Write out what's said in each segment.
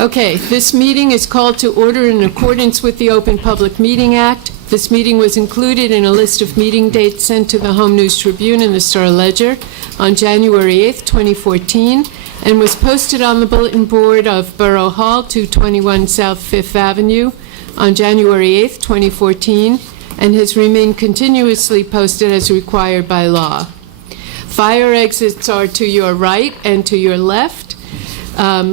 Okay, this meeting is called to order in accordance with the Open Public Meeting Act. This meeting was included in a list of meeting dates sent to the Home News Tribune and the Star-Ledger on January 8th, 2014, and was posted on the bulletin board of Borough Hall, 221 South Fifth Avenue, on January 8th, 2014, and has remained continuously posted as required by law. Fire exits are to your right and to your left.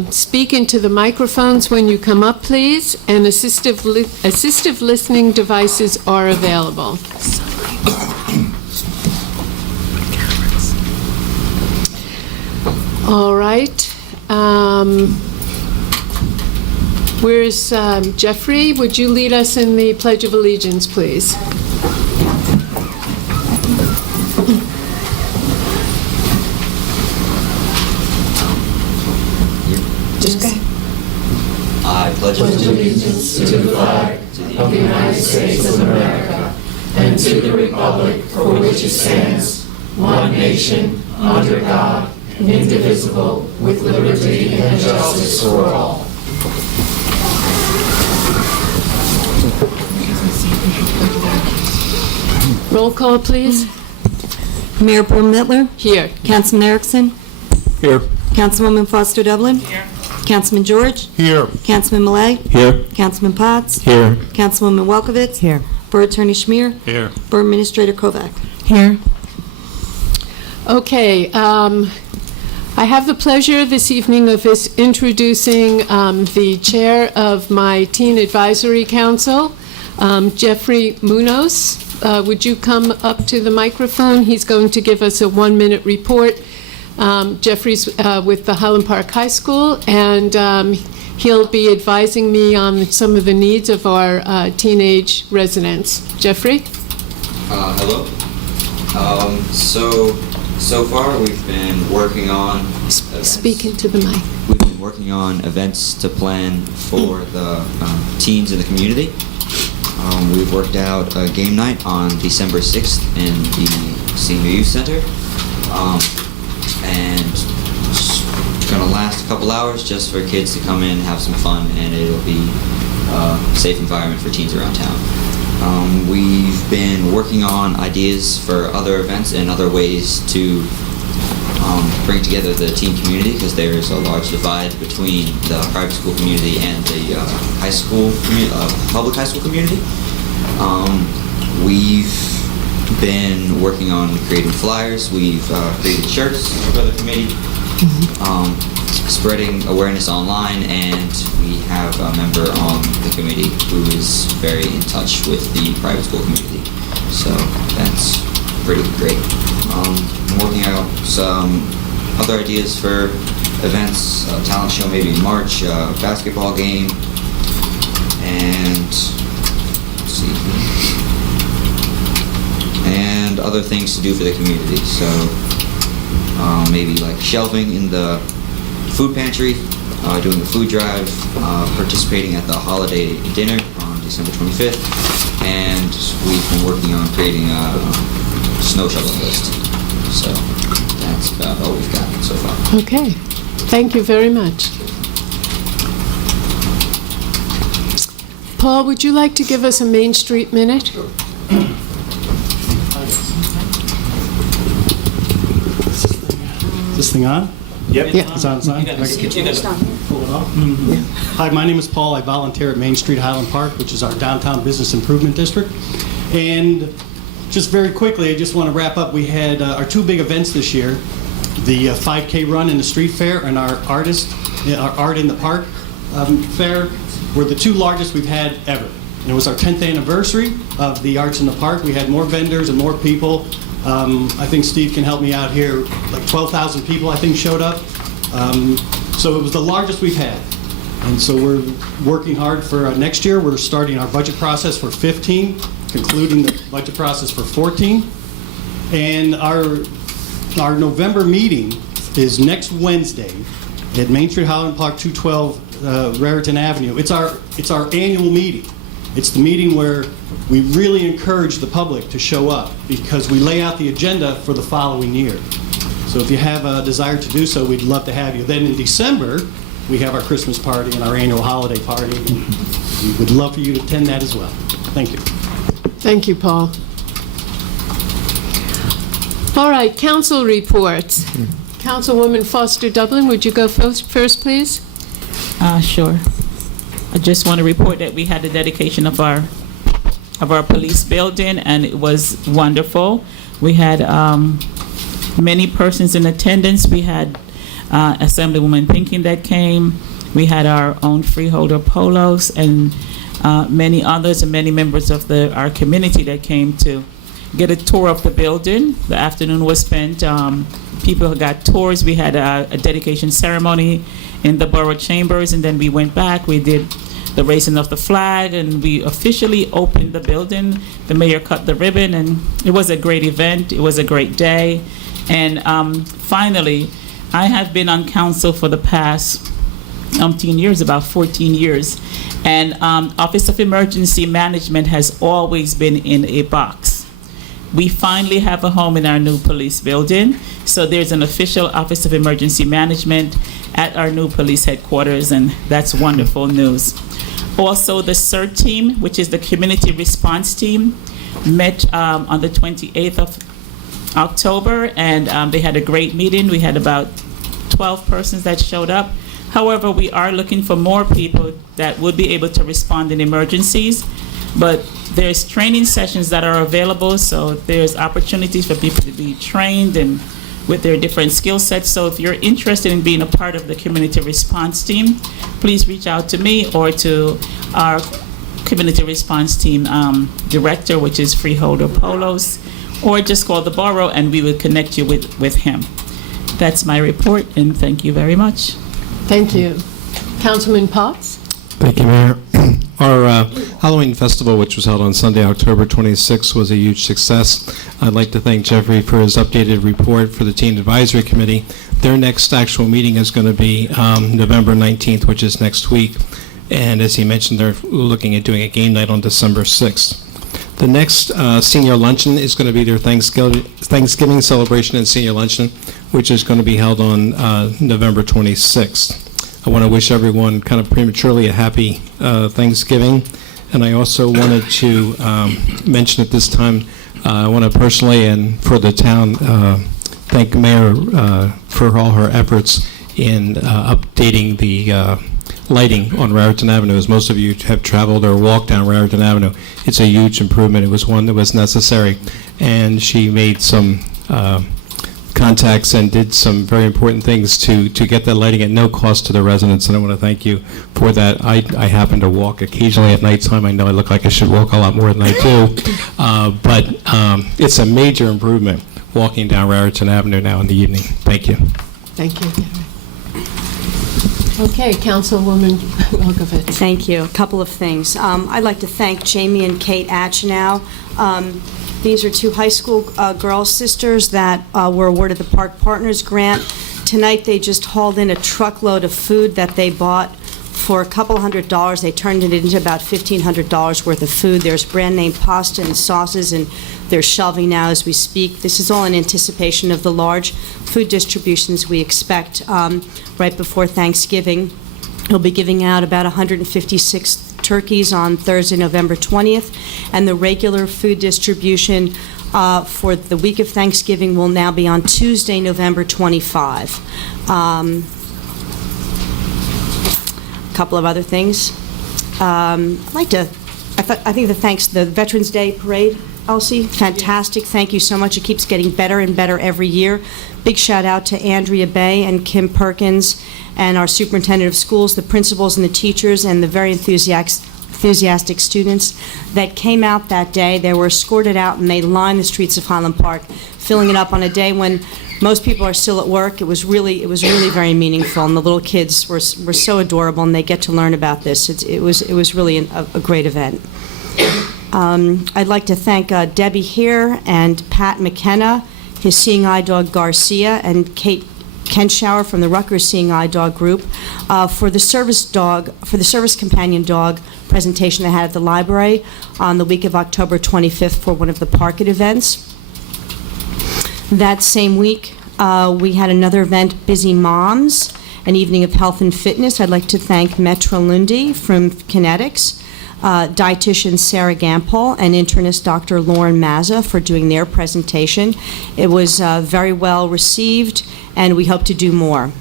Speak into the microphones when you come up, please, and assistive listening devices are available. All right. Where's Jeffrey? Would you lead us in the Pledge of Allegiance, please? I pledge allegiance to the flag of the United States of America and to the republic for which it stands, one nation, under God, indivisible, with liberty and justice for all. Roll call, please. Mayor Brummittler? Here. Councilman Erickson? Here. Councilwoman Foster Dublin? Here. Councilman George? Here. Councilman Millay? Here. Councilman Potts? Here. Councilwoman Welkowitz? Here. Borough Attorney Schmier? Here. Borough Administrator Kovac? Here. Okay, I have the pleasure this evening of introducing the chair of my Teen Advisory Council, Jeffrey Munoz. Would you come up to the microphone? He's going to give us a 1-minute report. Jeffrey's with the Highland Park High School, and he'll be advising me on some of the needs of our teenage residents. Jeffrey? Hello. So far we've been working on Speak into the mic. We've been working on events to plan for the teens in the community. We've worked out a game night on December 6th in the Senior Youth Center. And it's gonna last a couple hours just for kids to come in, have some fun, and it'll be a safe environment for teens around town. We've been working on ideas for other events and other ways to bring together the teen community, because there is a large divide between the private school community and the high school public high school community. We've been working on creating flyers. We've created shirts for the committee, spreading awareness online, and we have a member on the committee who is very in touch with the private school community. So that's pretty great. I'm working out some other ideas for events, a talent show maybe in March, a basketball game, and let's see, and other things to do for the community. So maybe like shelving in the food pantry, doing a food drive, participating at the holiday dinner on December 25th, and we've been working on creating a snow shoveling list. So that's about all we've got so far. Okay, thank you very much. Paul, would you like to give us a Main Street minute? Is this thing on? Yep. Yeah. It's on. It's on. Pull it off. Hi, my name is Paul. I volunteer at Main Street Highland Park, which is our downtown business improvement district. And just very quickly, I just want to wrap up. We had our two big events this year: the 5K run and the street fair, and our Art in the Park fair were the two largest we've had ever. And it was our 10th anniversary of the Arts in the Park. We had more vendors and more people. I think Steve can help me out here. Like 12,000 people, I think, showed up. So it was the largest we've had. And so we're working hard for next year. We're starting our budget process for 15, concluding the budget process for 14. And our November meeting is next Wednesday at Main Street Highland Park, 212 Raritan Avenue. It's our annual meeting. It's the meeting where we really encourage the public to show up, because we lay out the agenda for the following year. So if you have a desire to do so, we'd love to have you. Then in December, we have our Christmas party and our annual holiday party. We would love for you to attend that as well. Thank you. Thank you, Paul. All right, council reports. Councilwoman Foster Dublin, would you go first, please? Sure. I just want to report that we had the dedication of our police building, and it was wonderful. We had many persons in attendance. We had Assemblywoman Pinkin that came. We had our own freeholder polos and many others and many members of our community that came to get a tour of the building. The afternoon was spent. People got tours. We had a dedication ceremony in the Borough Chambers, and then we went back. We did the raising of the flag, and we officially opened the building. The mayor cut the ribbon, and it was a great event. It was a great day. And finally, I have been on council for the past umpteen years, about 14 years. And Office of Emergency Management has always been in a box. We finally have a home in our new police building. So there's an official Office of Emergency Management at our new police headquarters, and that's wonderful news. Also, the CERT team, which is the community response team, met on the 28th of October, and they had a great meeting. We had about 12 persons that showed up. However, we are looking for more people that would be able to respond in emergencies, but there's training sessions that are available, so there's opportunities for people to be trained and with their different skill sets. So if you're interested in being a part of the community response team, please reach out to me or to our community response team director, which is Freeholder Polos, or just call the borough and we will connect you with him. That's my report, and thank you very much. Thank you. Councilman Potts? Thank you, Mayor. Our Halloween festival, which was held on Sunday, October 26th, was a huge success. I'd like to thank Jeffrey for his updated report for the Teen Advisory Committee. Their next actual meeting is going to be November 19th, which is next week. And as he mentioned, they're looking at doing a game night on December 6th. The next senior luncheon is going to be their Thanksgiving celebration and senior luncheon, which is going to be held on November 26th. I want to wish everyone kind of prematurely a happy Thanksgiving. And I also wanted to mention at this time, I want to personally and for the town thank Mayor for all her efforts in updating the lighting on Raritan Avenue. As most of you have traveled or walked down Raritan Avenue, it's a huge improvement. It was one that was necessary. And she made some contacts and did some very important things to get that lighting at no cost to the residents, and I want to thank you for that. I happen to walk occasionally at nighttime. I know I look like I should walk a lot more than I do, but it's a major improvement walking down Raritan Avenue now in the evening. Thank you. Thank you. Okay, Councilwoman Welkowitz. Thank you. A couple of things. I'd like to thank Jamie and Kate Atchenow. These are two high school girl sisters that were awarded the Park Partners Grant. Tonight they just hauled in a truckload of food that they bought for a couple $100. They turned it into about $1,500 worth of food. There's brand name pasta and sauces, and they're shelving now as we speak. This is all in anticipation of the large food distributions we expect right before Thanksgiving. We'll be giving out about 156 turkeys on Thursday, November 20th, and the regular food distribution for the week of Thanksgiving will now be on Tuesday, November 25. A couple of other things. I think the Veterans Day Parade, Elsie, fantastic. Thank you so much. It keeps getting better and better every year. Big shout out to Andrea Bay and Kim Perkins and our superintendent of schools, the principals and the teachers, and the very enthusiastic students that came out that day. They were escorted out and they lined the streets of Highland Park, filling it up on a day when most people are still at work. It was really very meaningful, and the little kids were so adorable, and they get to learn about this. It was really a great event. I'd like to thank Debbie Here and Pat McKenna, his Seeing Eye Dog Garcia, and Kate Kenschauer from the Rutgers Seeing Eye Dog Group for the service companion dog presentation they had at the library on the week of October 25th for one of the Park It events. That same week, we had another event, Busy Moms, an evening of health and fitness. I'd like to thank Metra Lundi from Kinetics, dietitian Sarah Gampol, and internist Dr. Lauren Mazza for doing their presentation. It was very well received, and we hope to do more.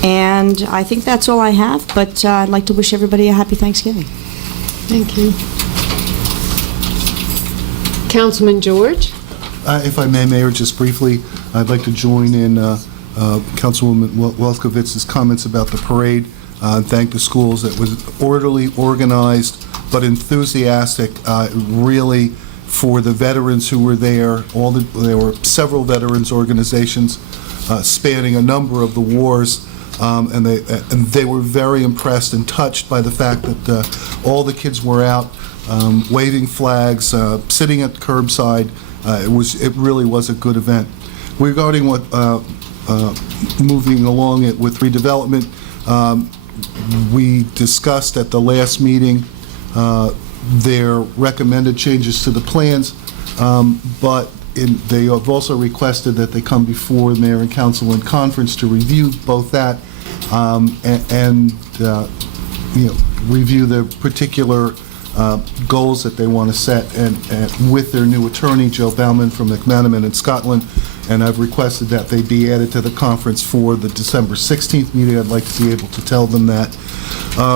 And I think that's all I have, but I'd like to wish everybody a happy Thanksgiving. Thank you. Councilman George? If I may, Mayor, just briefly, I'd like to join in Councilwoman Welskowitz's comments about the parade and thank the schools. It was orderly, organized, but enthusiastic, really, for the veterans who were there. There were several veterans organizations spanning a number of the wars, and they were very impressed and touched by the fact that all the kids were out waving flags, sitting at curbside. It really was a good event. Regarding what moving along it with redevelopment, we discussed at the last meeting their recommended changes to the plans, but they have also requested that they come before the mayor and council in conference to review both that and review the particular goals that they want to set, and with their new attorney, Joe Bauman from McManaman in Scotland, and I've requested that they be added to the conference for the December 16th meeting. I'd like to be able to tell them that.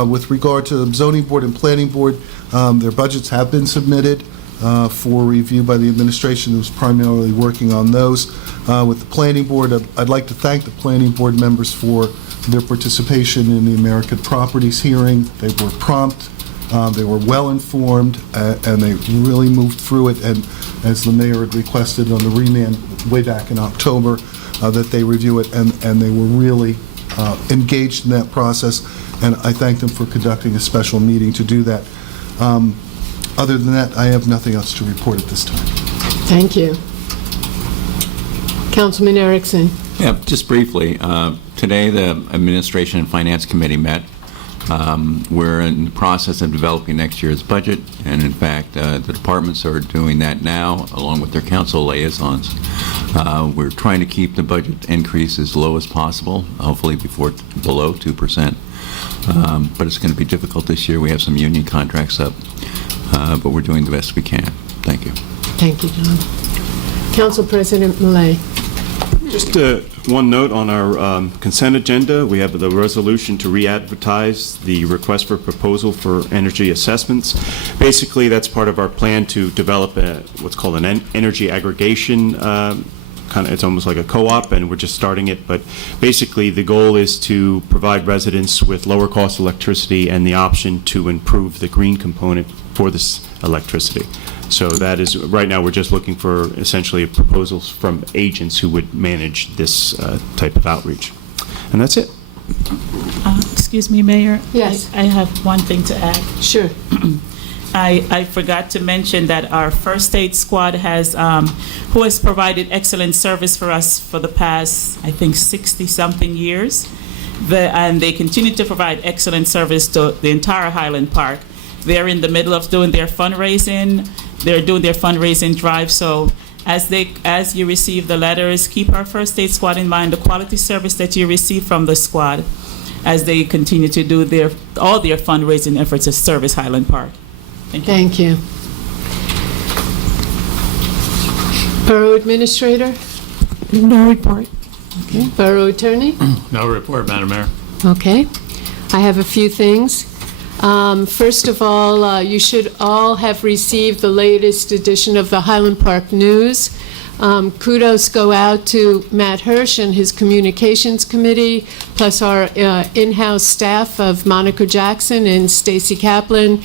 With regard to the zoning board and planning board, their budgets have been submitted for review by the administration who's primarily working on those. With the planning board, I'd like to thank the planning board members for their participation in the American Properties hearing. They were prompt. They were well-informed, and they really moved through it, and as the mayor had requested on the remand way back in October, that they review it, and they were really engaged in that process, and I thank them for conducting a special meeting to do that. Other than that, I have nothing else to report at this time. Thank you. Councilman Erickson? Yeah, just briefly, today the Administration and Finance Committee met. We're in the process of developing next year's budget, and in fact, the departments are doing that now, along with their council liaisons. We're trying to keep the budget increase as low as possible, hopefully below 2%. But it's going to be difficult this year. We have some union contracts up, but we're doing the best we can. Thank you. Thank you, John. Council President Millet. Just one note on our consent agenda. We have the resolution to re-advertise the request for proposal for energy assessments. Basically, that's part of our plan to develop what's called an energy aggregation. It's almost like a co-op, and we're just starting it. But basically, the goal is to provide residents with lower cost electricity and the option to improve the green component for this electricity. So that is, right now we're just looking for essentially proposals from agents who would manage this type of outreach. And that's it. Excuse me, Mayor? Yes. I have one thing to add. Sure. I forgot to mention that our first aid squad who has provided excellent service for us for the past, I think, 60-something years. And they continue to provide excellent service to the entire Highland Park. They're in the middle of doing their fundraising. They're doing their fundraising drive. So as you receive the letters, keep our first aid squad in mind, the quality service that you receive from the squad as they continue to do all their fundraising efforts to service Highland Park. Thank you. Borough Administrator? No report. Okay. Borough Attorney? No report, Madam Mayor. Okay. I have a few things. First of all, you should all have received the latest edition of the Highland Park News. Kudos go out to Matt Hirsch and his communications committee, plus our in-house staff of Monica Jackson and Stacy Kaplan.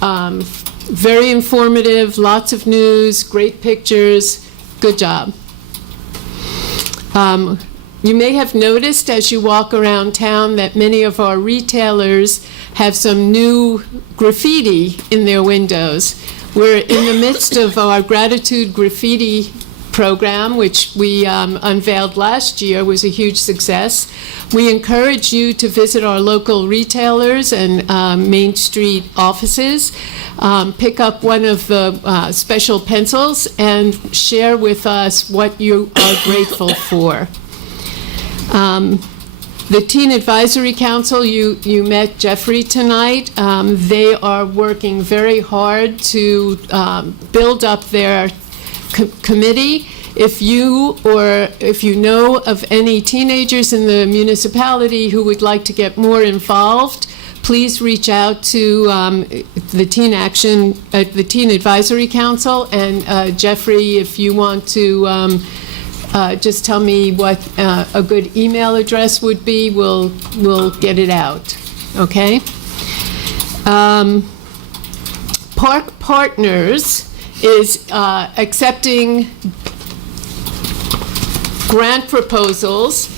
Very informative, lots of news, great pictures. Good job. You may have noticed as you walk around town that many of our retailers have some new graffiti in their windows. We're in the midst of our gratitude graffiti program, which we unveiled last year, was a huge success. We encourage you to visit our local retailers and Main Street offices, pick up one of the special pencils, and share with us what you are grateful for. The Teen Advisory Council, you met Jeffrey tonight. They are working very hard to build up their committee. If you know of any teenagers in the municipality who would like to get more involved, please reach out to the Teen Advisory Council. And Jeffrey, if you want to just tell me what a good email address would be, we'll get it out. Okay? Park Partners is accepting grant proposals.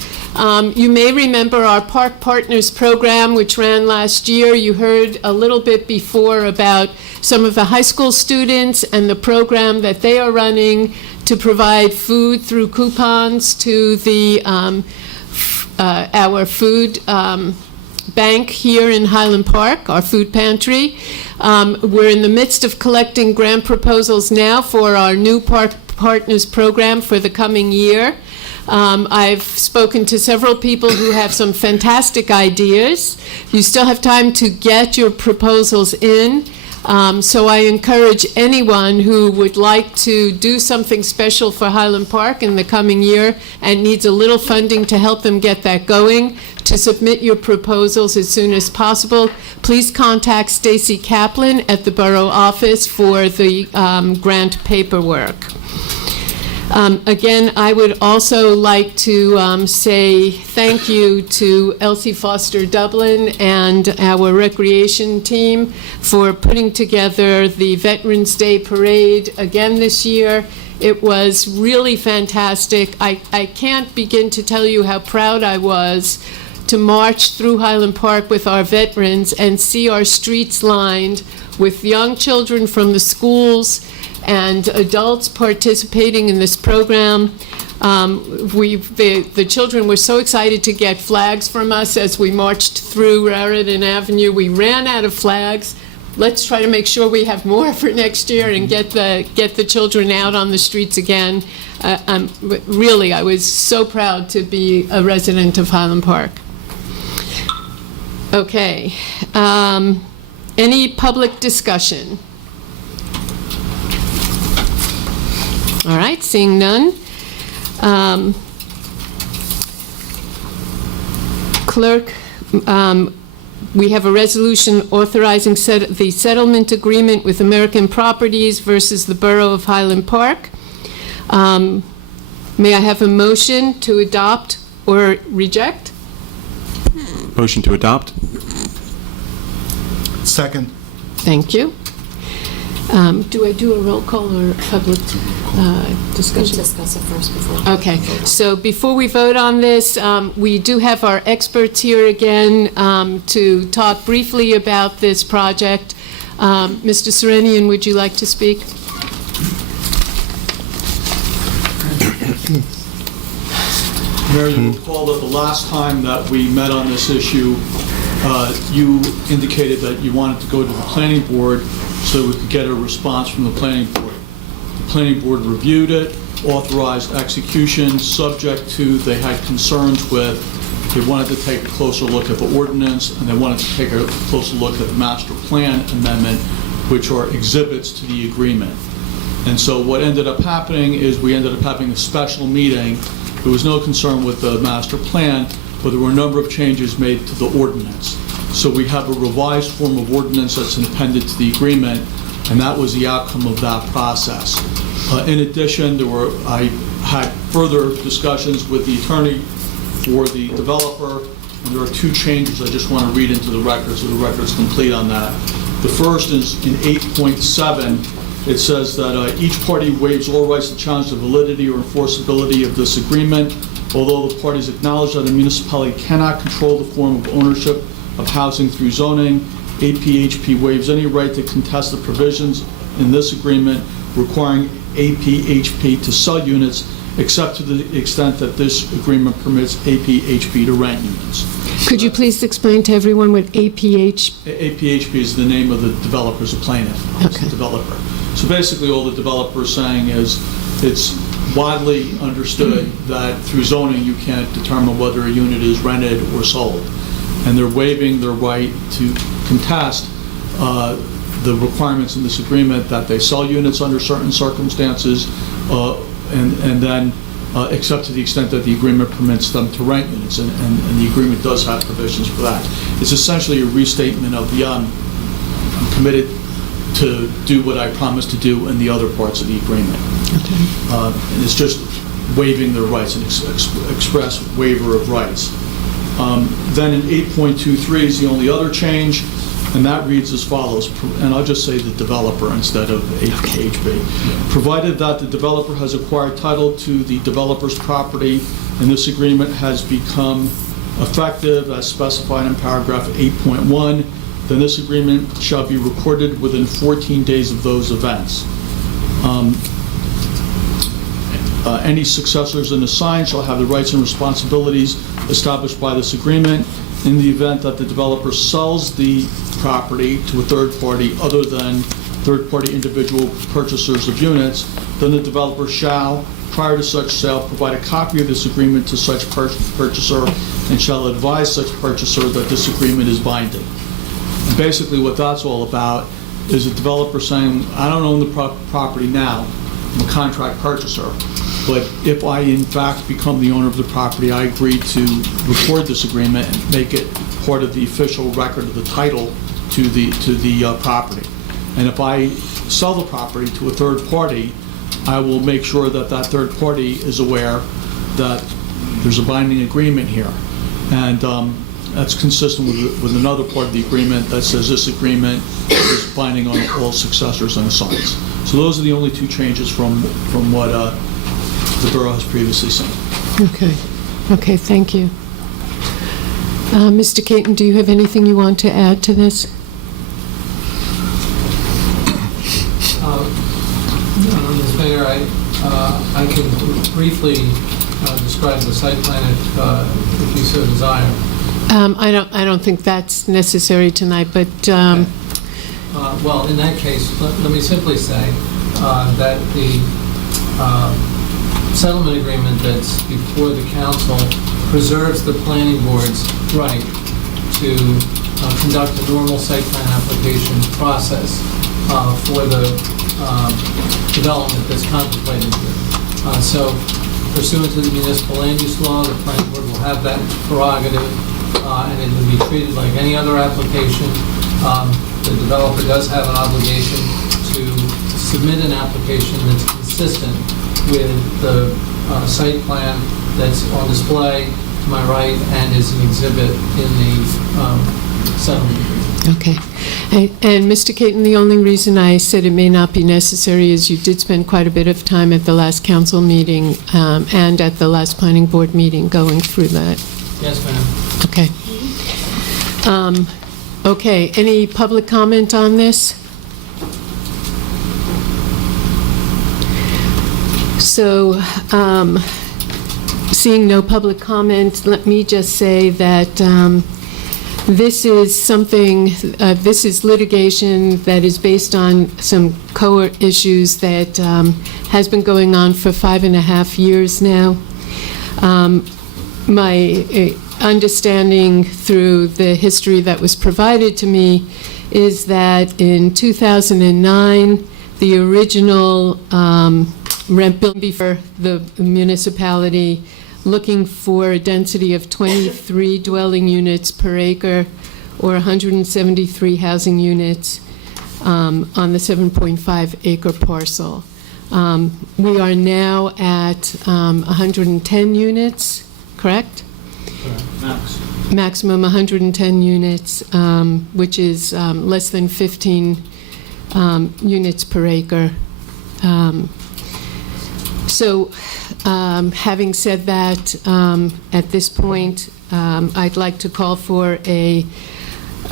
You may remember our Park Partners program, which ran last year. You heard a little bit before about some of the high school students and the program that they are running to provide food through coupons to the our food bank here in Highland Park, our food pantry. We're in the midst of collecting grant proposals now for our new Park Partners program for the coming year. I've spoken to several people who have some fantastic ideas. You still have time to get your proposals in. So I encourage anyone who would like to do something special for Highland Park in the coming year and needs a little funding to help them get that going, to submit your proposals as soon as possible. Please contact Stacy Kaplan at the Borough office for the grant paperwork. Again, I would also like to say thank you to Elsie Foster Dublin and our recreation team for putting together the Veterans Day Parade again this year. It was really fantastic. I can't begin to tell you how proud I was to march through Highland Park with our veterans and see our streets lined with young children from the schools and adults participating in this program. The children were so excited to get flags from us as we marched through Raritan Avenue. We ran out of flags. Let's try to make sure we have more for next year and get the children out on the streets again. Really, I was so proud to be a resident of Highland Park. Okay. Any public discussion? All right, seeing none. Clerk, we have a resolution authorizing the settlement agreement with American Properties versus the Borough of Highland Park. May I have a motion to adopt or reject? Motion to adopt? Second. Thank you. Do I do a roll call or public discussion? Discuss it first before. Okay, so before we vote on this, we do have our experts here again to talk briefly about this project. Mr. Serenian, would you like to speak? Mayor, you recall that the last time that we met on this issue, you indicated that you wanted to go to the planning board so we could get a response from the planning board. The planning board reviewed it, authorized execution, subject to they had concerns with, they wanted to take a closer look at the ordinance, and they wanted to take a closer look at the master plan amendment, which are exhibits to the agreement. And so what ended up happening is we ended up having a special meeting. There was no concern with the master plan, but there were a number of changes made to the ordinance. So we have a revised form of ordinance that's appended to the agreement, and that was the outcome of that process. In addition, I had further discussions with the attorney for the developer, and there are two changes I just want to read into the record so the record's complete on that. The first is in 8.7. It says that each party waives all rights to challenge the validity or enforceability of this agreement. Although the parties acknowledge that a municipality cannot control the form of ownership of housing through zoning, APHP waives any right to contest the provisions in this agreement requiring APHP to sell units, except to the extent that this agreement permits APHP to rent units. Could you please explain to everyone what APH? APHP is the name of the developer's a plaintiff. It's the Okay. developer. So basically, all the developer is saying is, it's widely understood that through zoning, you can't determine whether a unit is rented or sold. And they're waiving their right to contest the requirements in this agreement that they sell units under certain circumstances, and then except to the extent that the agreement permits them to rent units, and the agreement does have provisions for that. It's essentially a restatement of the I'm committed to do what I promised to do in the other parts of the agreement. And it's just waiving their rights, an express waiver of rights. Then in 8.23 is the only other change, and that reads as follows, and I'll just say the developer instead of APHB. Provided that the developer has acquired title to the developer's property, and this agreement has become effective as specified in paragraph 8.1, then this agreement shall be recorded within 14 days of those events. Any successors in the sign shall have the rights and responsibilities established by this agreement. In the event that the developer sells the property to a third party other than third-party individual purchasers of units, then the developer shall, prior to such sale, provide a copy of this agreement to such purchaser and shall advise such purchaser that this agreement is binding. And basically what that's all about is a developer saying, I don't own the property now, I'm a contract purchaser, but if I in fact become the owner of the property, I agree to record this agreement and make it part of the official record of the title to the property. And if I sell the property to a third party, I will make sure that that third party is aware that there's a binding agreement here. And that's consistent with another part of the agreement that says this agreement is binding on all successors and assigns. So those are the only two changes from what the borough has previously seen. Okay, thank you. Mr. Caton, do you have anything you want to add to this? Ms. Mayor, I can briefly describe the site plan if you so desire. I don't think that's necessary tonight, but Well, in that case, let me simply say that the settlement agreement that's before the council preserves the planning board's right to conduct a normal site plan application process for the development that's contemplated here. So pursuant to the municipal land use law, the planning board will have that prerogative, and it will be treated like any other application. The developer does have an obligation to submit an application that's consistent with the site plan that's on display to my right and is an exhibit in the settlement agreement. okay. And Mr. Caton, the only reason I said it may not be necessary is you did spend quite a bit of time at the last council meeting and at the last planning board meeting going through that. Yes, ma'am. Okay. Okay, any public comment on this? So, seeing no public comment, let me just say that this is something, this is litigation that is based on some court issues that has been going on for 5.5 years now. My understanding through the history that was provided to me is that in 2009, the original rent bill before the municipality looking for a density of 23 dwelling units per acre or 173 housing units on the 7.5 acre parcel. We are now at 110 units, correct? Max. Maximum 110 units, which is less than 15 units per acre. So, having said that, at this point, I'd like to call for a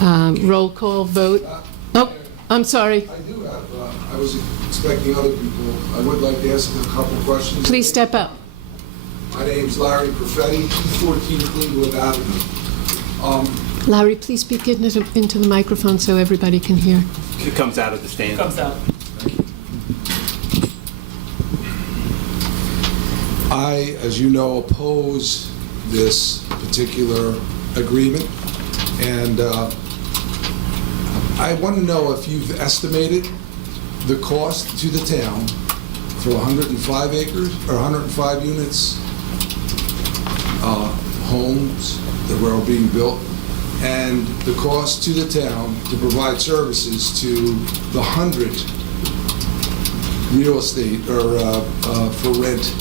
roll call vote. Oh, I'm sorry. I do have I was expecting other people. I would like to ask a couple questions. Please step up. My name's Larry Perfetti, 214 Cleveland Avenue. Larry, please speak into the microphone so everybody can hear. It comes out of the stand. Comes out. I, as you know, oppose this particular agreement, and I want to know if you've estimated the cost to the town for 105 acres, or 105 units, homes that were being built, and the cost to the town to provide services to the 100 real estate or for rent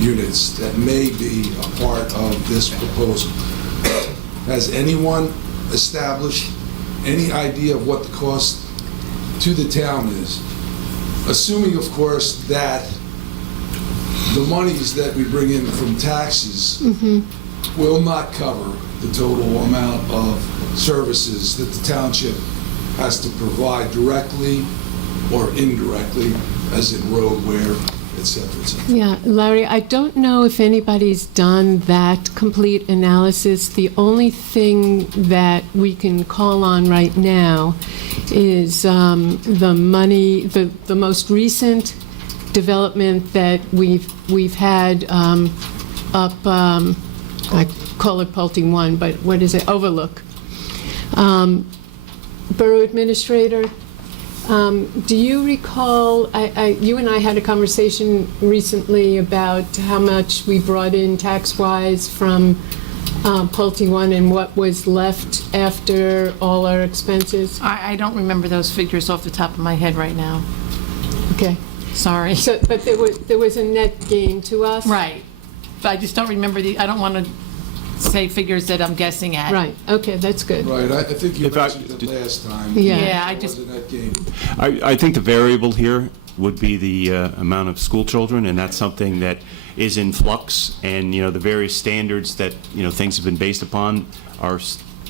units that may be a part of this proposal. Has anyone established any idea of what the cost to the town is? Assuming, of course, that the monies that we bring in from taxes will not cover the total amount of services that the township has to provide directly or indirectly, as in road wear, et cetera, et cetera. Yeah, Larry, I don't know if anybody's done that complete analysis. The only thing that we can call on right now is the money, the most recent development that we've had up, I call it Pulte 1, but what is it, Overlook. Borough Administrator, do you recall, you and I had a conversation recently about how much we brought in tax-wise from Pulte 1 and what was left after all our expenses? I don't remember those figures off the top of my head right now. Okay. Sorry. So, but there was a net gain to us? Right. But I just don't remember I don't want to say figures that I'm guessing at. Right, okay, that's good. Right, I think you In fact, mentioned it last time. Yeah. Yeah, I There just, was a net gain. I think the variable here would be the amount of school children, and that's something that is in flux, and, the various standards that, things have been based upon are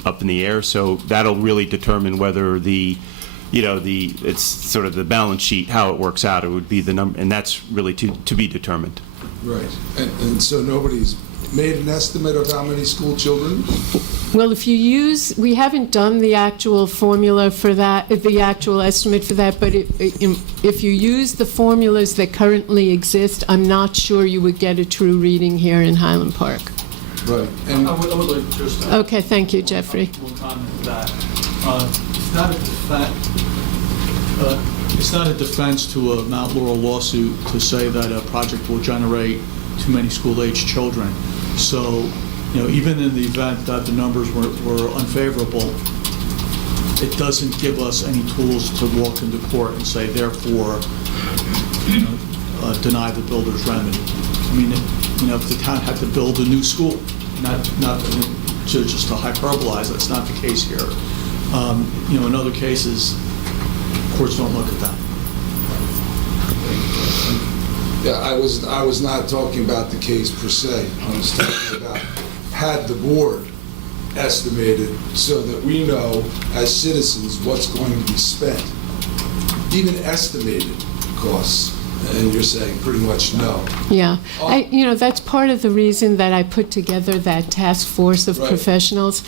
up in the air, so that'll really determine whether it's sort of the balance sheet, how it works out. It would be the number, and that's really to be determined. Right, and so nobody's made an estimate of how many school children? Well, we haven't done the actual formula for that, the actual estimate for that, but if you use the formulas that currently exist, I'm not sure you would get a true reading here in Highland Park. Right, and I would like to just add Okay, thank you, Jeffrey. one comment to that. It's not a defense to a Mount Laurel lawsuit to say that a project will generate too many school-aged children. So, even in the event that the numbers were unfavorable, it doesn't give us any tools to walk into court and say, therefore, deny the builder's remedy. I mean, if the town had to build a new school, not just to hyperbolize, that's not the case here. In other cases, courts don't look at that. yeah, I was not talking about the case per se. I was talking about, had the board estimated so that we know as citizens what's going to be spent, even estimated costs, and you're saying pretty much no. Yeah, that's part of the reason that I put together that task force of Right. professionals.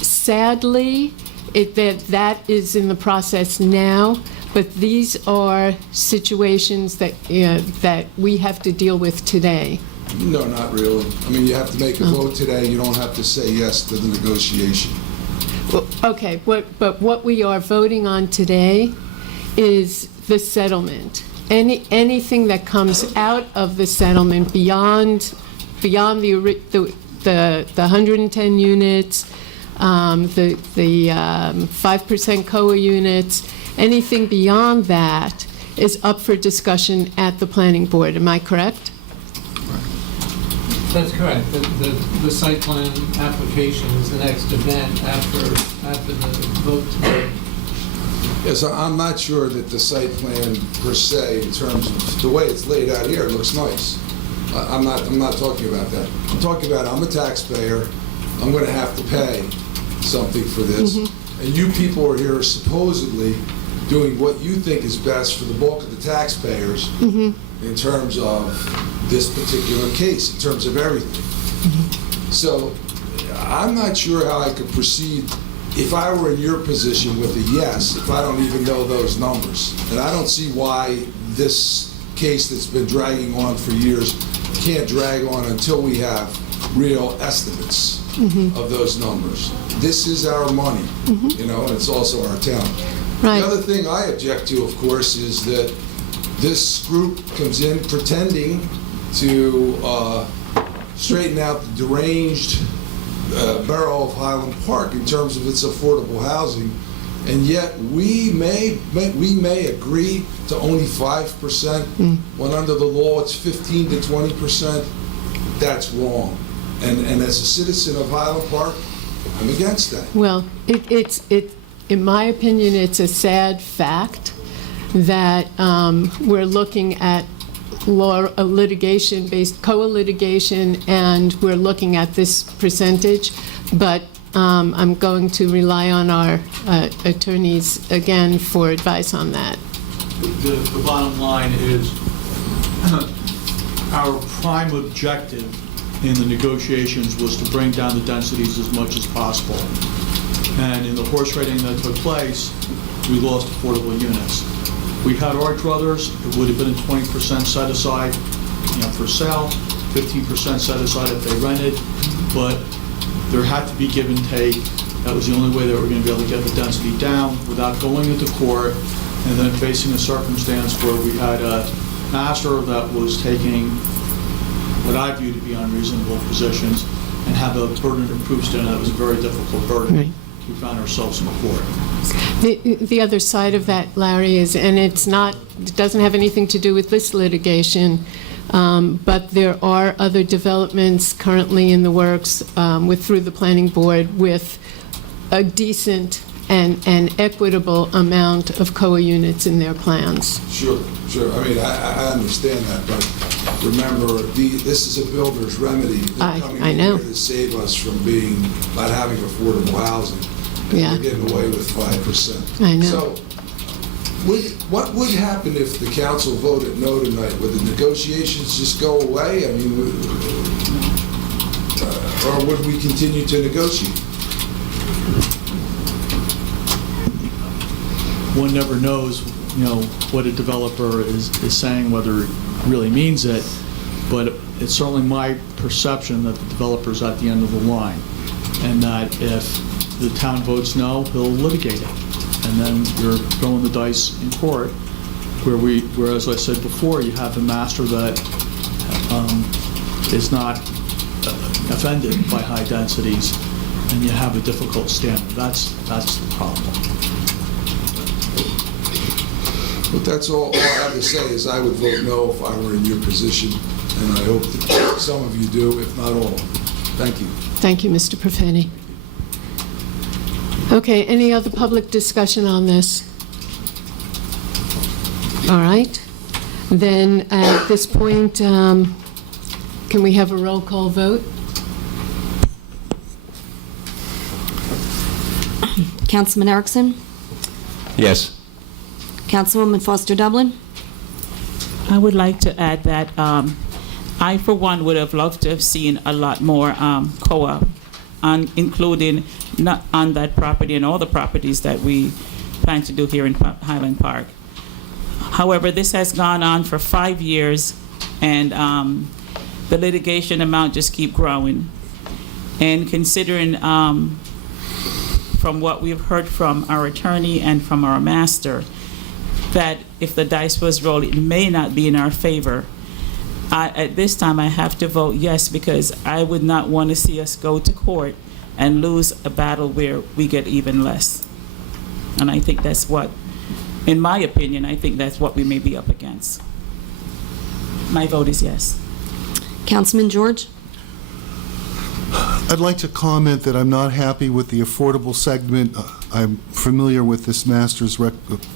Sadly, that is in the process now, but these are situations that we have to deal with today. No, not really. I mean, you have to make a vote today. You don't have to say yes to the negotiation. Well, okay, but what we are voting on today is the settlement. Anything that comes out of the settlement beyond the 110 units, the 5% COA units, anything beyond that is up for discussion at the planning board. Am I correct? That's correct. The site plan application is the next event after the vote today. Yes, I'm not sure that the site plan per se, in terms of the way it's laid out here, looks nice. I'm not talking about that. I'm talking about, I'm a taxpayer, I'm gonna have to pay something for this. And you people are here supposedly doing what you think is best for the bulk of the taxpayers in terms of this particular case, in terms of everything. So I'm not sure how I could proceed if I were in your position with a yes, if I don't even know those numbers. And I don't see why this case that's been dragging on for years can't drag on until we have real estimates of those numbers. This is our money, you know, and it's also our town. Right. The other thing I object to, of course, is that this group comes in pretending to straighten out the deranged Borough of Highland Park in terms of its affordable housing, and yet we may agree to only 5% when under the law it's 15 to 20%. That's wrong. And as a citizen of Highland Park, I'm against that. Well, in my opinion, it's a sad fact that we're looking at litigation-based co-litigation, and we're looking at this percentage, but I'm going to rely on our attorneys again for advice on that. The bottom line is, our prime objective in the negotiations was to bring down the densities as much as possible. And in the horse trading that took place, we lost affordable units. We had our druthers, it would have been a 20% set aside, you know, for sale, 15% set aside if they rented, but there had to be give and take. That was the only way that we were going to be able to get the density down without going into court and then facing a circumstance where we had a master that was taking what I view to be unreasonable positions and have a burden of proof standard that was a very difficult burden. Right. We found ourselves in court. The other side of that, Larry, is, and it doesn't have anything to do with this litigation, but there are other developments currently in the works through the planning board with a decent and equitable amount of COA units in their plans. Sure. I mean, I understand that, but remember, this is a builder's remedy. They're coming I know. in here to save us from not having affordable housing. And Yeah. we're getting away with 5%. I know. So, what would happen if the council voted no tonight? Would the negotiations just go away? I mean, or would we continue to negotiate? One never knows, you know, what a developer is saying, whether it really means it, but it's certainly my perception that the developer's at the end of the line, and that if the town votes no, he'll litigate it, and then you're throwing the dice in court, where, as I said before, you have a master that is not offended by high densities, and you have a difficult standard. That's the problem. But that's all I have to say is I would vote no if I were in your position, and I hope that some of you do, if not all. Thank you. Thank you, Mr. Perfetti. Okay, any other public discussion on this? All right. Then, at this point, can we have a roll call vote? Councilman Erickson? Yes. Councilwoman Foster Dublin? I would like to add that I, for one, would have loved to have seen a lot more COA, including not on that property and all the properties that we plan to do here in Highland Park. However, this has gone on for 5 years, and the litigation amount just keep growing. And considering from what we've heard from our attorney and from our master, that if the dice was rolled, it may not be in our favor. At this time, I have to vote yes, because I would not want to see us go to court and lose a battle where we get even less. And I think that's what, in my opinion, I think that's what we may be up against. My vote is yes. Councilman George? I'd like to comment that I'm not happy with the affordable segment. I'm familiar with this master's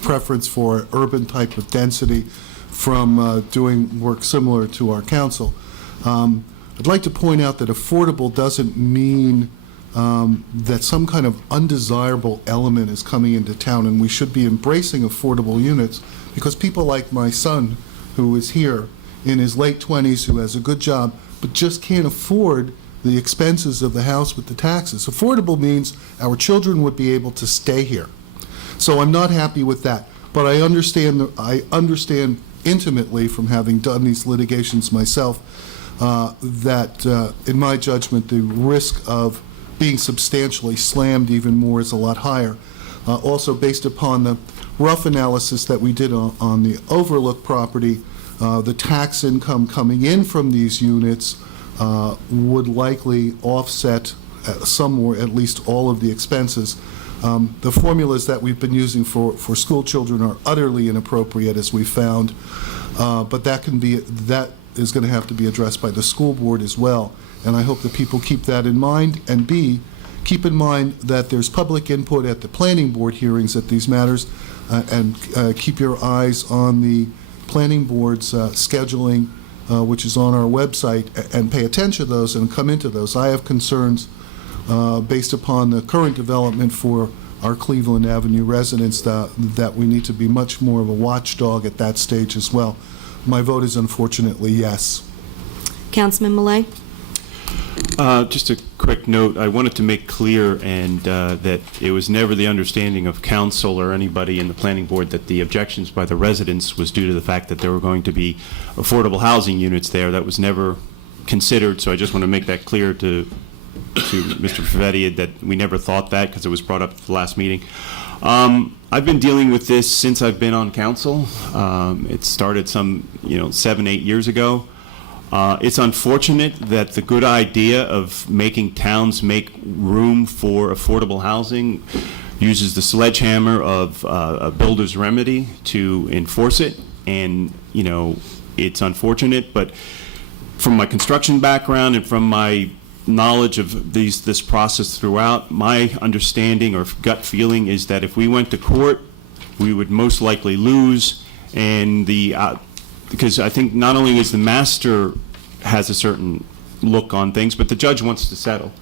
preference for urban type of density from doing work similar to our council. I'd like to point out that affordable doesn't mean that some kind of undesirable element is coming into town, and we should be embracing affordable units, because people like my son, who is here in his late 20s, who has a good job, but just can't afford the expenses of the house with the taxes. Affordable means our children would be able to stay here. So I'm not happy with that. But I understand intimately, from having done these litigations myself, that in my judgment, the risk of being substantially slammed even more is a lot higher. Also, based upon the rough analysis that we did on the Overlook property, the tax income coming in from these units would likely offset some or at least all of the expenses. The formulas that we've been using for school children are utterly inappropriate, as we found, but that is going to have to be addressed by the school board as well. And I hope that people keep that in mind, and B, keep in mind that there's public input at the planning board hearings at these matters, and keep your eyes on the planning board's scheduling, which is on our website, and pay attention to those and come into those. I have concerns based upon the current development for our Cleveland Avenue residents that we need to be much more of a watchdog at that stage as well. My vote is unfortunately yes. Councilman Millet? Just a quick note. I wanted to make clear that it was never the understanding of council or anybody in the planning board that the objections by the residents was due to the fact that there were going to be affordable housing units there. That was never considered, so I just want to make that clear to Mr. Favetti, that we never thought that, because it was brought up at the last meeting. I've been dealing with this since I've been on council. It started some 7-8 years ago. It's unfortunate that the good idea of making towns make room for affordable housing uses the sledgehammer of a builder's remedy to enforce it. And, it's unfortunate, but from my construction background and from my knowledge of this process throughout, my understanding or gut feeling is that if we went to court, we would most likely lose, and because I think not only is the master has a certain look on things, but the judge wants to settle.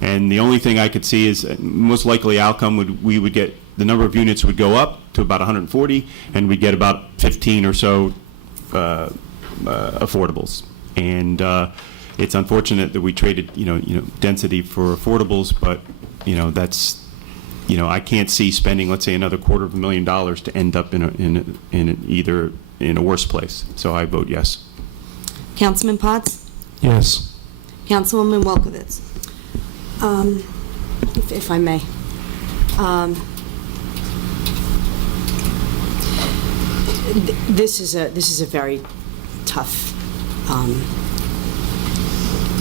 And the only thing I could see is most likely outcome we would get, the number of units would go up to about 140, and we'd get about 15 or so affordables. And it's unfortunate that we traded, density for affordables, but, that's, I can't see spending, let's say, another $250,000 to end up either in a worse place. So I vote yes. Councilman Potts? Yes. Councilwoman Welkowitz? If I may. This is a very tough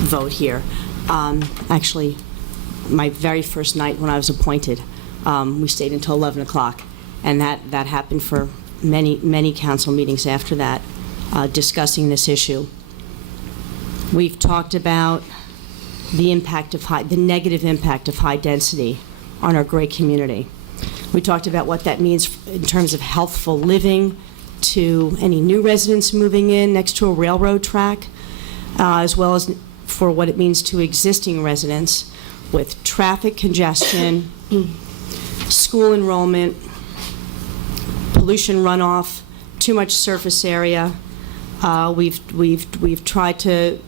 vote here. Actually, my very first night when I was appointed, we stayed until 11 o'clock, and that happened for many council meetings after that, discussing this issue. We've talked about the negative impact of high density on our great community. We talked about what that means in terms of healthful living to any new residents moving in next to a railroad track, as well as for what it means to existing residents with traffic congestion, school enrollment, pollution runoff, too much surface area. We've tried to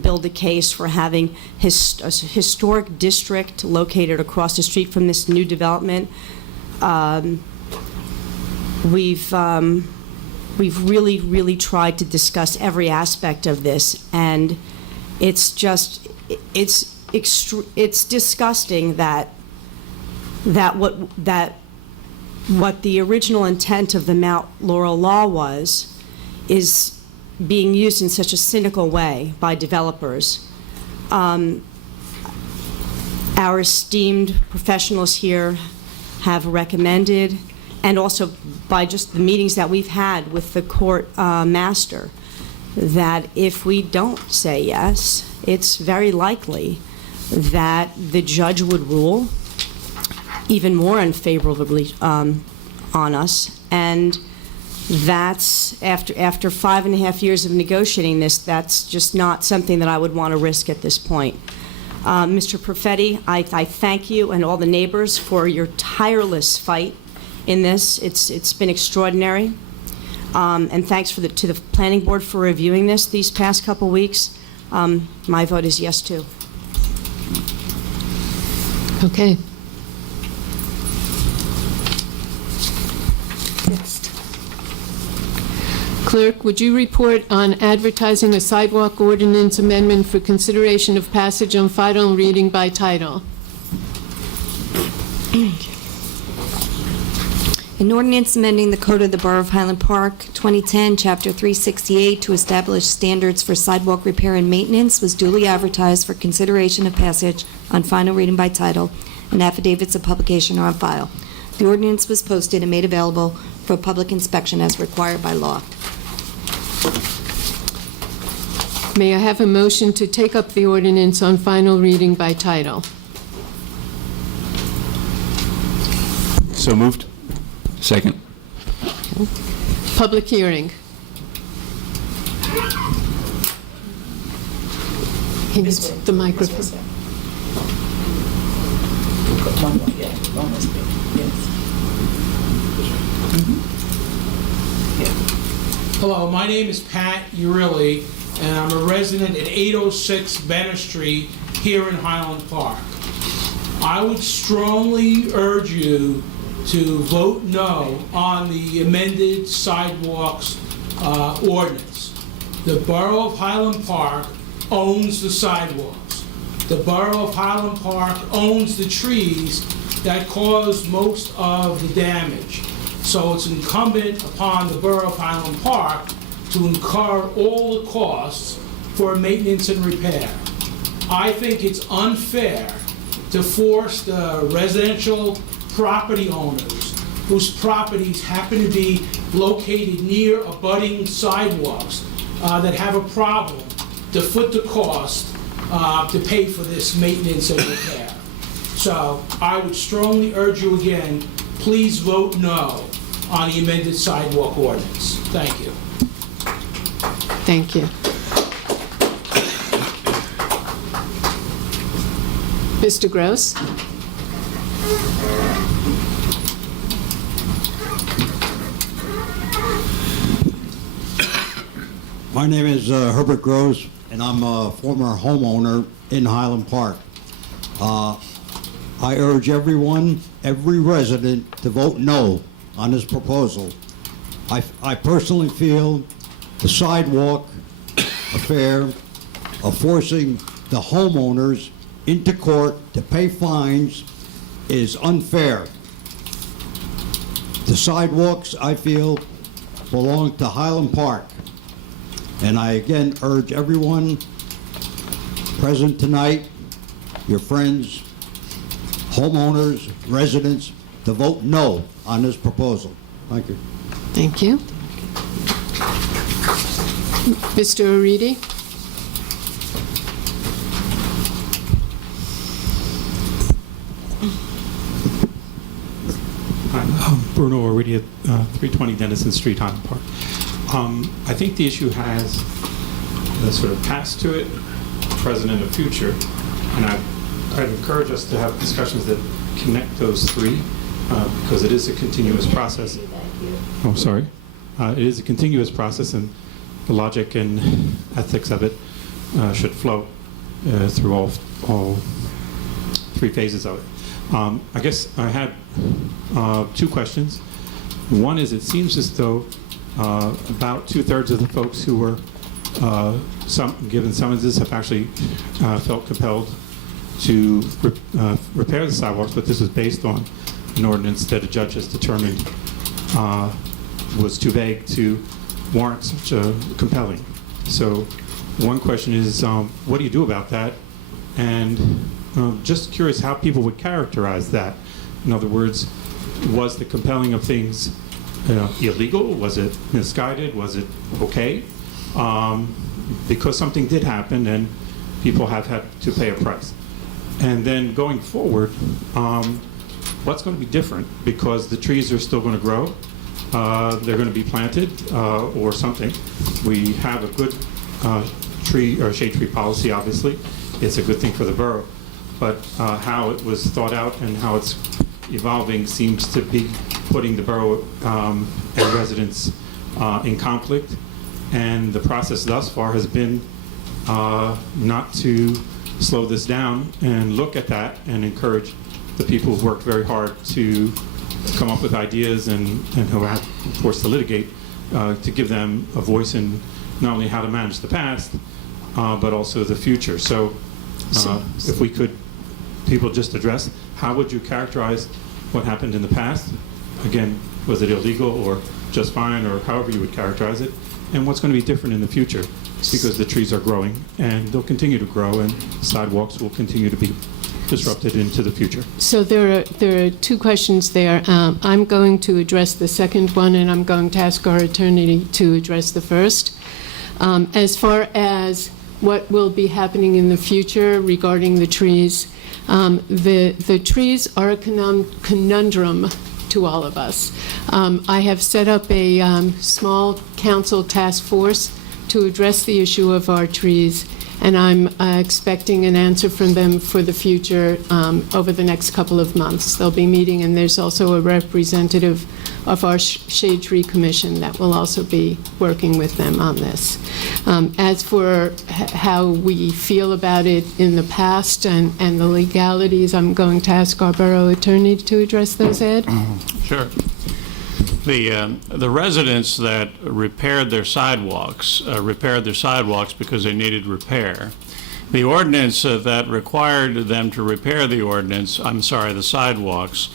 build a case for having a historic district located across the street from this new development. We've really tried to discuss every aspect of this, and it's disgusting that what the original intent of the Mount Laurel law was is being used in such a cynical way by developers. Our esteemed professionals here have recommended, and also by just the meetings that we've had with the court master, that if we don't say yes, it's very likely that the judge would rule even more unfavorably on us. And that's, after 5.5 years of negotiating this, that's just not something that I would want to risk at this point. Mr. Perfetti, I thank you and all the neighbors for your tireless fight in this. It's been extraordinary. And thanks to the Planning Board for reviewing this these past couple weeks. My vote is yes, too. Okay. Clerk, would you report on advertising a sidewalk ordinance amendment for consideration of passage on final reading by title? An ordinance amending the Code of the Borough of Highland Park, 2010, Chapter 368, to establish standards for sidewalk repair and maintenance was duly advertised for consideration of passage on final reading by title, and affidavits of publication are on file. The ordinance was posted and made available for public inspection as required by law. May I have a motion to take up the ordinance on final reading by title? So moved. Second. Public hearing. He needs the microphone. Hello, my name is Pat Urilli, and I'm a resident at 806 Benner Street here in Highland Park. I would strongly urge you to vote no on the amended sidewalks ordinance. The Borough of Highland Park owns the sidewalks. The Borough of Highland Park owns the trees that cause most of the damage. So it's incumbent upon the Borough of Highland Park to incur all the costs for maintenance and repair. I think it's unfair to force the residential property owners whose properties happen to be located near abutting sidewalks that have a problem to foot the cost to pay for this maintenance and repair. So I would strongly urge you again, please vote no on the amended sidewalk ordinance. Thank you. Thank you. Mr. Gross? My name is Herbert Gross, and I'm a former homeowner in Highland Park. I urge everyone, every resident, to vote no on this proposal. I personally feel the sidewalk affair of forcing the homeowners into court to pay fines is unfair. The sidewalks, I feel, belong to Highland Park. And I again urge everyone present tonight, your friends, homeowners, residents, to vote no on this proposal. Thank you. Thank you. Mr. Aridi? Hi, Bruno Aridi at 320 Dennison Street, Highland Park. I think the issue has a sort of past to it, present, and a future, and I'd encourage us to have discussions that connect those three, because it is a continuous process. Oh, sorry. It is a continuous process, and the logic and ethics of it should flow through all three phases of it. I guess I had two questions. One is, it seems as though about 2/3 of the folks who were given summonses have actually felt compelled to repair the sidewalks, but this was based on an ordinance that a judge has determined was too vague to warrant such a compelling. So one question is, what do you do about that? And just curious how people would characterize that. In other words, was the compelling of things illegal? Was it misguided? Was it okay? Because something did happen and people have had to pay a price. And then going forward, what's going to be different? Because the trees are still going to grow. They're going to be planted or something. We have a good tree or shade tree policy, obviously, it's a good thing for the borough. But how it was thought out and how it's evolving seems to be putting the borough and residents in conflict. And the process thus far has been not to slow this down and look at that and encourage the people who've worked very hard to come up with ideas and who are forced to litigate, to give them a voice in not only how to manage the past, but also the future. So if we could, people just address, how would you characterize what happened in the past? Again, was it illegal or just fine, or however you would characterize it? And what's going to be different in the future? Because the trees are growing, and they'll continue to grow, and sidewalks will continue to be disrupted into the future. So there are two questions there. I'm going to address the second one, and I'm going to ask our attorney to address the first. As far as what will be happening in the future regarding the trees, the trees are a conundrum to all of us. I have set up a small council task force to address the issue of our trees, and I'm expecting an answer from them for the future over the next couple of months. They'll be meeting, and there's also a representative of our Shade Tree Commission that will also be working with them on this. As for how we feel about it in the past and the legalities, I'm going to ask our borough attorney to address those, Ed. Sure. The residents that repaired their sidewalks because they needed repair. The ordinance that required them to repair the sidewalks,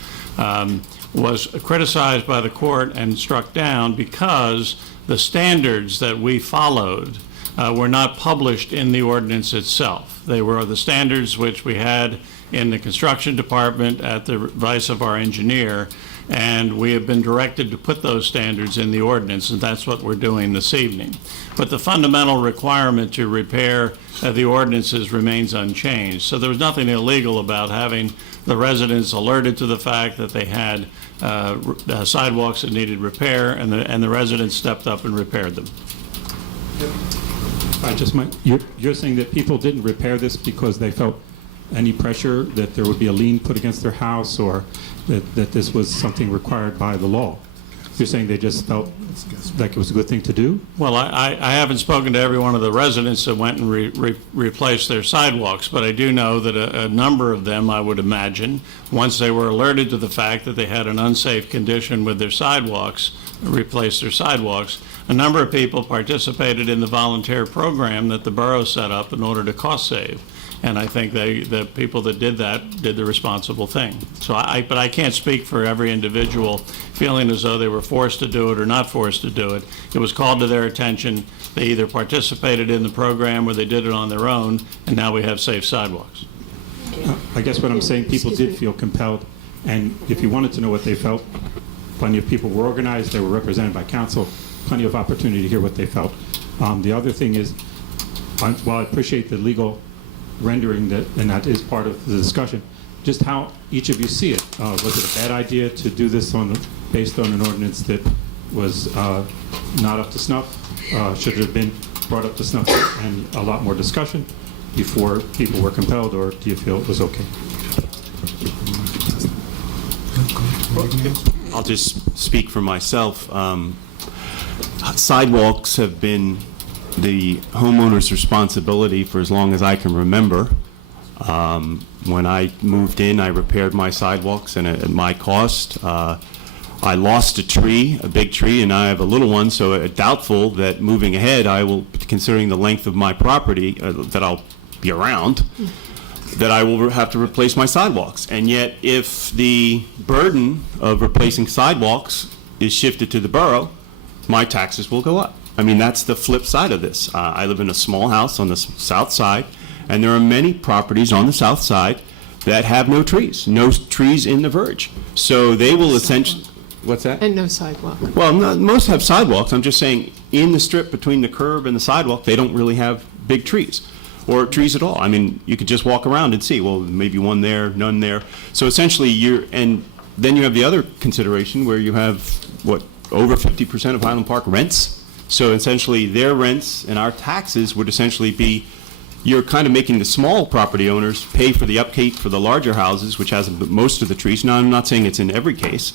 was criticized by the court and struck down because the standards that we followed were not published in the ordinance itself. They were the standards which we had in the construction department at the advice of our engineer, and we have been directed to put those standards in the ordinance, and that's what we're doing this evening. But the fundamental requirement to repair the ordinances remains unchanged. So there was nothing illegal about having the residents alerted to the fact that they had sidewalks that needed repair, and the residents stepped up and repaired them. You're saying that people didn't repair this because they felt any pressure that there would be a lien put against their house, or that this was something required by the law? You're saying they just felt like it was a good thing to do? Well, I haven't spoken to every one of the residents that went and replaced their sidewalks, but I do know that a number of them, I would imagine, once they were alerted to the fact that they had an unsafe condition with their sidewalks, replaced their sidewalks. A number of people participated in the volunteer program that the borough set up in order to cost save. And I think the people that did that did the responsible thing. So but I can't speak for every individual feeling as though they were forced to do it or not forced to do it. It was called to their attention. They either participated in the program or they did it on their own, and now we have safe sidewalks. I guess what I'm saying, people did feel compelled, and if you wanted to know what they felt, plenty of people were organized, they were represented by council, plenty of opportunity to hear what they felt. The other thing is, while I appreciate the legal rendering that, and that is part of the discussion, just how each of you see it. Was it a bad idea to do this based on an ordinance that was not up to snuff? Should it have been brought up to snuff and a lot more discussion before people were compelled, or do you feel it was okay? I'll just speak for myself. Sidewalks have been the homeowner's responsibility for as long as I can remember. When I moved in, I repaired my sidewalks, and at my cost. I lost a tree, a big tree, and I have a little one, so doubtful that moving ahead, I will, considering the length of my property that I'll be around, that I will have to replace my sidewalks. And yet, if the burden of replacing sidewalks is shifted to the borough, my taxes will go up. I mean, that's the flip side of this. I live in a small house on the south side, and there are many properties on the south side that have no trees in the verge. So they will essentially, what's that? And no sidewalk. Well, most have sidewalks. I'm just saying, in the strip between the curb and the sidewalk, they don't really have big trees, or trees at all. I mean, you could just walk around and see, well, maybe one there, none there. So essentially, and then you have the other consideration where you have, over 50% of Highland Park rents. So essentially, their rents and our taxes would essentially be you're kind of making the small property owners pay for the upkeep for the larger houses, which has most of the trees. Now, I'm not saying it's in every case,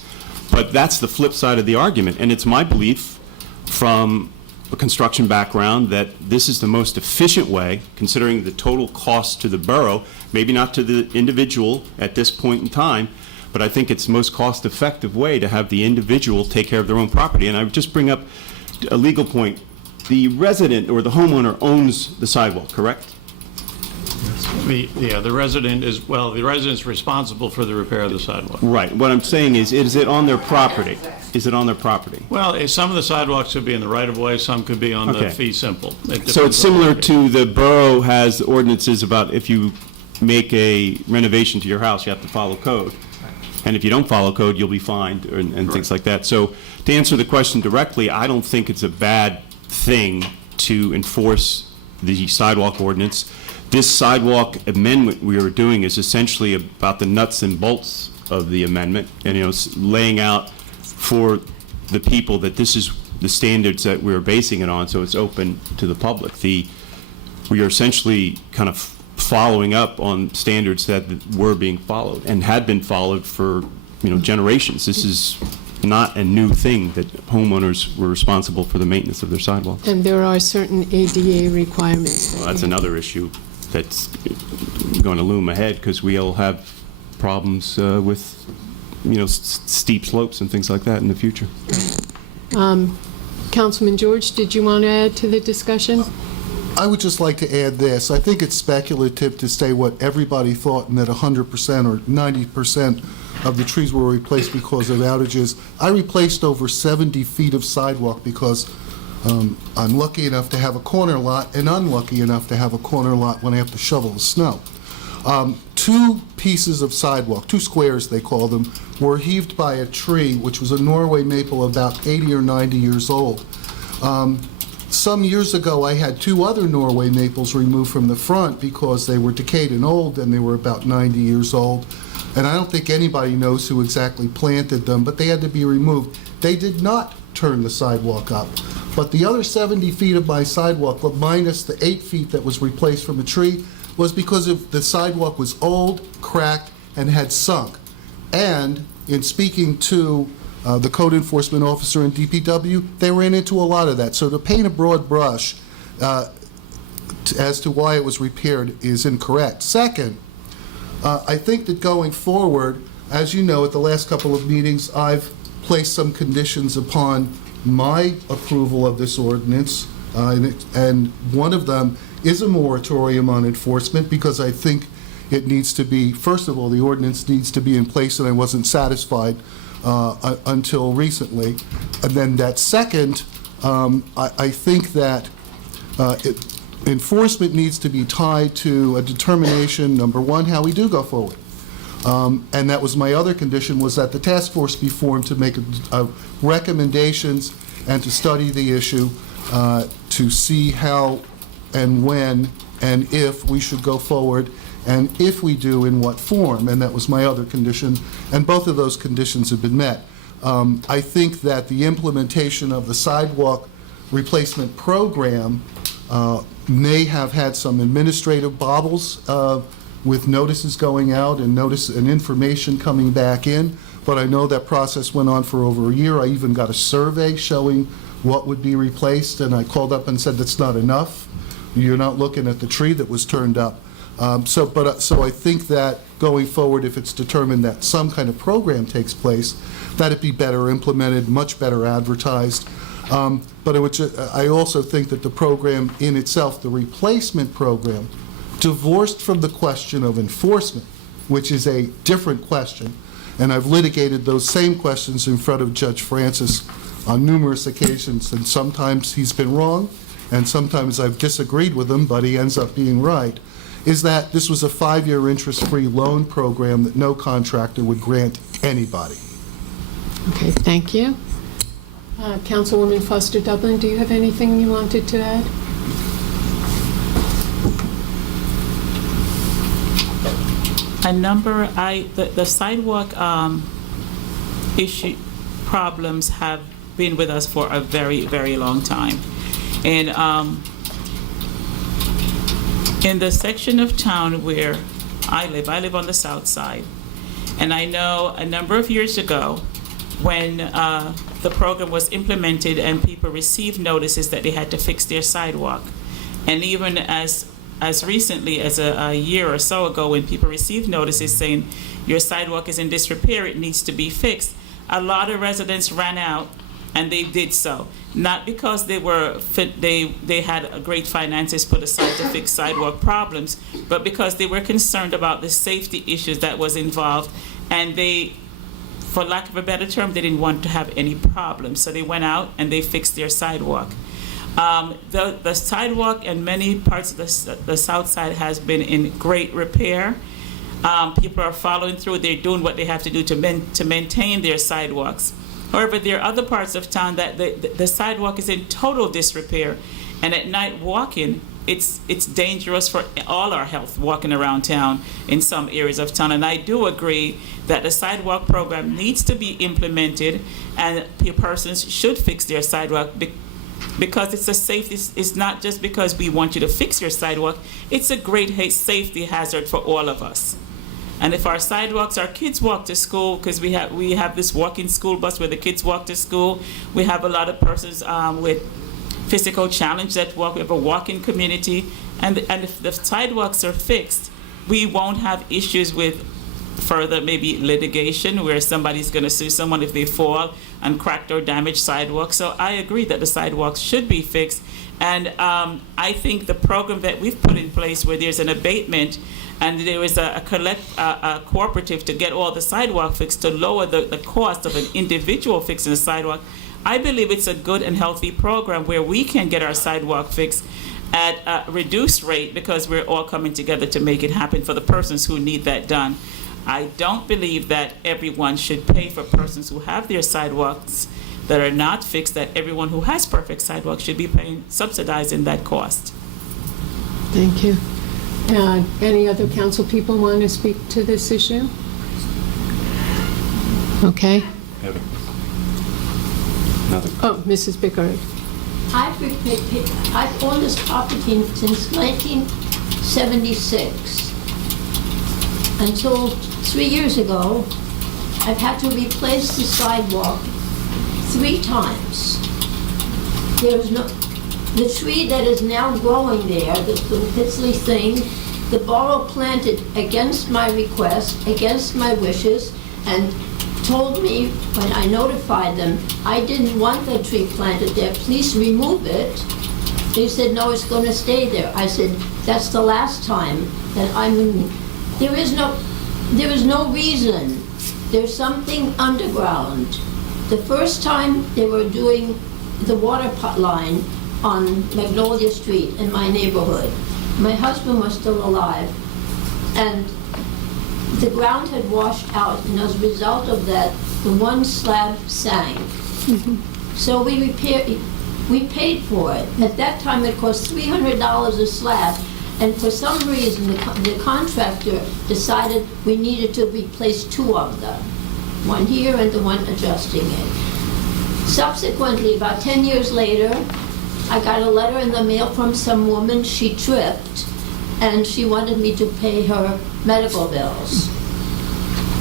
but that's the flip side of the argument. And it's my belief from a construction background that this is the most efficient way, considering the total cost to the borough, maybe not to the individual at this point in time, but I think it's the most cost-effective way to have the individual take care of their own property. And I would just bring up a legal point. The resident or the homeowner owns the sidewalk, correct? The resident is, well, the resident's responsible for the repair of the sidewalk. Right. What I'm saying is it on their property? Is it on their property? Well, some of the sidewalks could be in the right-of-way, some could be on the Okay. fee simple. So it's similar to the borough has ordinances about if you make a renovation to your house, you have to follow code. And if you don't follow code, you'll be fined and things like that. So to answer the question directly, I don't think it's a bad thing to enforce the sidewalk ordinance. This sidewalk amendment we are doing is essentially about the nuts and bolts of the amendment, and laying out for the people that this is the standards that we're basing it on, so it's open to the public. We are essentially kind of following up on standards that were being followed and had been followed for generations. This is not a new thing that homeowners were responsible for the maintenance of their sidewalks. And there are certain ADA requirements. Well, that's another issue that's going to loom ahead because we'll have problems with steep slopes and things like that in the future. Councilman George, did you want to add to the discussion? I would just like to add this. I think it's speculative to say what everybody thought and that 100% or 90% of the trees were replaced because of outages. I replaced over 70 feet of sidewalk because I'm lucky enough to have a corner lot and unlucky enough to have a corner lot when I have to shovel the snow. 2 pieces of sidewalk, 2 squares they call them, were heaved by a tree, which was a Norway maple about 80 or 90 years old. Some years ago, I had 2 other Norway maples removed from the front because they were decayed and old, and they were about 90 years old. And I don't think anybody knows who exactly planted them, but they had to be removed. They did not turn the sidewalk up. But the other 70 feet of my sidewalk, minus the 8 feet that was replaced from a tree, was because the sidewalk was old, cracked, and had sunk. And in speaking to the code enforcement officer in DPW, they ran into a lot of that. So to paint a broad brush as to why it was repaired is incorrect. Second, I think that going forward, as you know, at the last couple of meetings, I've placed some conditions upon my approval of this ordinance, and one of them is a moratorium on enforcement because I think it needs to be, first of all, the ordinance needs to be in place, and I wasn't satisfied until recently. And then that second, I think that enforcement needs to be tied to a determination, number one, how we do go forward. And that was my other condition, was that the task force be formed to make recommendations and to study the issue to see how and when and if we should go forward, and if we do, in what form. And that was my other condition, and both of those conditions have been met. I think that the implementation of the sidewalk replacement program may have had some administrative bobbles with notices going out and information coming back in, but I know that process went on for over a year. I even got a survey showing what would be replaced, and I called up and said that's not enough. You're not looking at the tree that was turned up. So I think that going forward, if it's determined that some kind of program takes place, that it be better implemented, much better advertised. But I also think that the program in itself, the replacement program, divorced from the question of enforcement, which is a different question, and I've litigated those same questions in front of Judge Francis on numerous occasions, and sometimes he's been wrong, and sometimes I've disagreed with him, but he ends up being right, is that this was a 5-year interest-free loan program that no contractor would grant anybody. Okay, thank you. Councilwoman Foster Dublin, do you have anything you wanted to add? The sidewalk issue problems have been with us for a very, very long time. And In the section of town where I live on the south side, and I know a number of years ago when the program was implemented and people received notices that they had to fix their sidewalk, and even as recently as a year or so ago when people received notices saying your sidewalk is in disrepair, it needs to be fixed, a lot of residents ran out and they did so. Not because they had great finances put aside to fix sidewalk problems, but because they were concerned about the safety issues that was involved, and they, for lack of a better term, they didn't want to have any problems. So they went out and they fixed their sidewalk. The sidewalk in many parts of the south side has been in great repair. People are following through. They're doing what they have to do to maintain their sidewalks. However, there are other parts of town that the sidewalk is in total disrepair, and at night walking, it's dangerous for all our health walking around town in some areas of town. And I do agree that the sidewalk program needs to be implemented, and persons should fix their sidewalk because it's a safety. It's not just because we want you to fix your sidewalk. It's a great safety hazard for all of us. And if our sidewalks, our kids walk to school, because we have this walking school bus where the kids walk to school. We have a lot of persons with physical challenge that walk. We have a walking community, and if the sidewalks are fixed, we won't have issues with further maybe litigation where somebody's going to sue someone if they fall and cracked or damaged sidewalks. So I agree that the sidewalks should be fixed, and I think the program that we've put in place where there's an abatement and there is a cooperative to get all the sidewalk fixed to lower the cost of an individual fixing a sidewalk, I believe it's a good and healthy program where we can get our sidewalk fixed at a reduced rate because we're all coming together to make it happen for the persons who need that done. I don't believe that everyone should pay for persons who have their sidewalks that are not fixed, that everyone who has perfect sidewalks should be subsidizing that cost. Thank you. Any other council people want to speak to this issue? Okay. Oh, Mrs. Bickard. I've owned this property since 1976. Until 3 years ago, I've had to replace the sidewalk 3 times. The tree that is now growing there, the Pitsley thing, the borough planted against my request, against my wishes, and told me when I notified them, I didn't want the tree planted there, please remove it. They said, no, it's going to stay there. I said, that's the last time that I'm removing. There is no reason. There's something underground. The first time they were doing the water line on Magnolia Street in my neighborhood, my husband was still alive, and the ground had washed out, and as a result of that, the one slab sank. So we paid for it. At that time, it cost $300 a slab, and for some reason, the contractor decided we needed to replace 2 of them, one here and the one adjusting it. Subsequently, about 10 years later, I got a letter in the mail from some woman. She tripped, and she wanted me to pay her medical bills.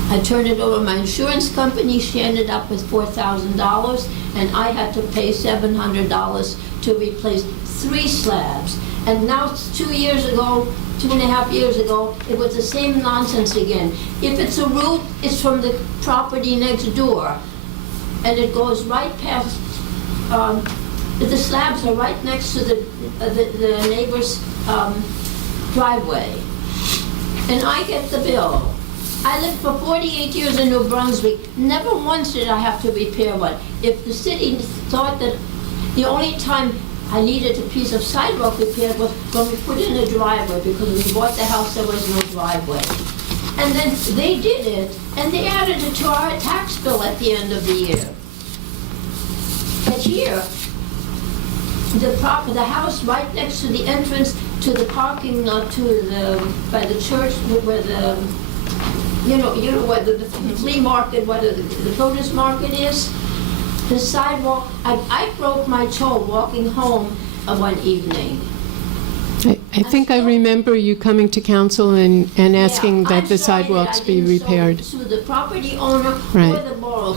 I turned it over to my insurance company. She ended up with $4,000, and I had to pay $700 to replace 3 slabs. And now, 2 years ago, 2.5 years ago, it was the same nonsense again. If it's a root, it's from the property next door, and it goes right past. The slabs are right next to the neighbor's driveway, and I get the bill. I lived for 48 years in New Brunswick. Never once did I have to repair one. If the city thought that the only time I needed a piece of sidewalk repaired was when we put in a driveway, because when we bought the house there was no driveway. And then they did it, and they added it to our tax bill at the end of the year. But here, the house right next to the entrance to the parking lot by the church where the where the flea market, where the produce market is, the sidewalk, I broke my toe walking home one evening. I think I remember you coming to council and asking that the sidewalks be repaired. To the property owner Right. or the borough.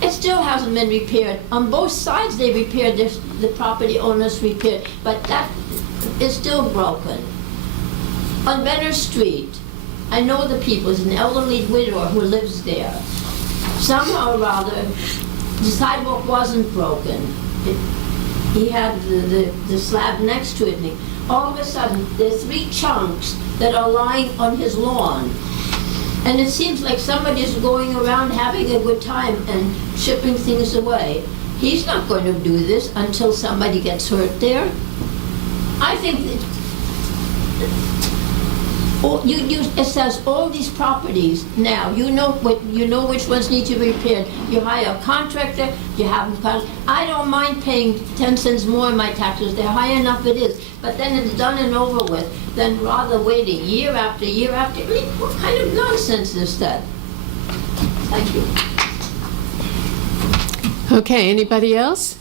It still hasn't been repaired. On both sides, they repaired, the property owners repaired, but that is still broken. On Benner Street, I know the people, there's an elderly widower who lives there. Somehow or other, the sidewalk wasn't broken. He had the slab next to it, and all of a sudden, there's 3 chunks that are lying on his lawn. And it seems like somebody's going around having a good time and shipping things away. He's not going to do this until somebody gets hurt there. I think that it says all these properties now. You know which ones need to be repaired. You hire a contractor. You have them. I don't mind paying 10 cents more in my taxes. They're high enough it is. But then it's done and over with. Then rather waiting year after year after. What kind of nonsense is that? Thank you. Okay, anybody else?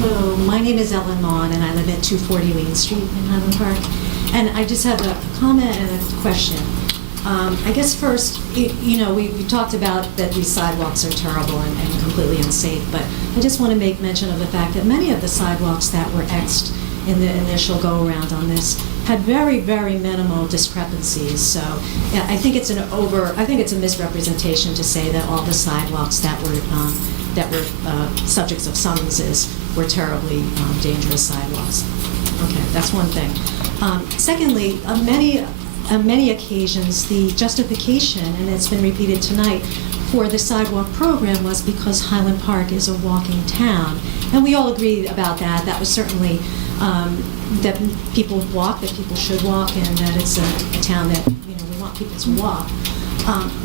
Hello, my name is Ellen Maughan, and I live at 240 Main Street in Highland Park. And I just have a comment and a question. I guess first, we talked about that these sidewalks are terrible and completely unsafe, but I just want to make mention of the fact that many of the sidewalks that were X'd in the initial go-around on this had very, very minimal discrepancies. So yeah, I think it's a misrepresentation to say that all the sidewalks that were subjects of summonses were terribly dangerous sidewalks. Okay, that's one thing. Secondly, on many occasions, the justification, and it's been repeated tonight, for the sidewalk program was because Highland Park is a walking town. And we all agree about that. That was certainly that people walk, that people should walk, and that it's a town that we want people to walk.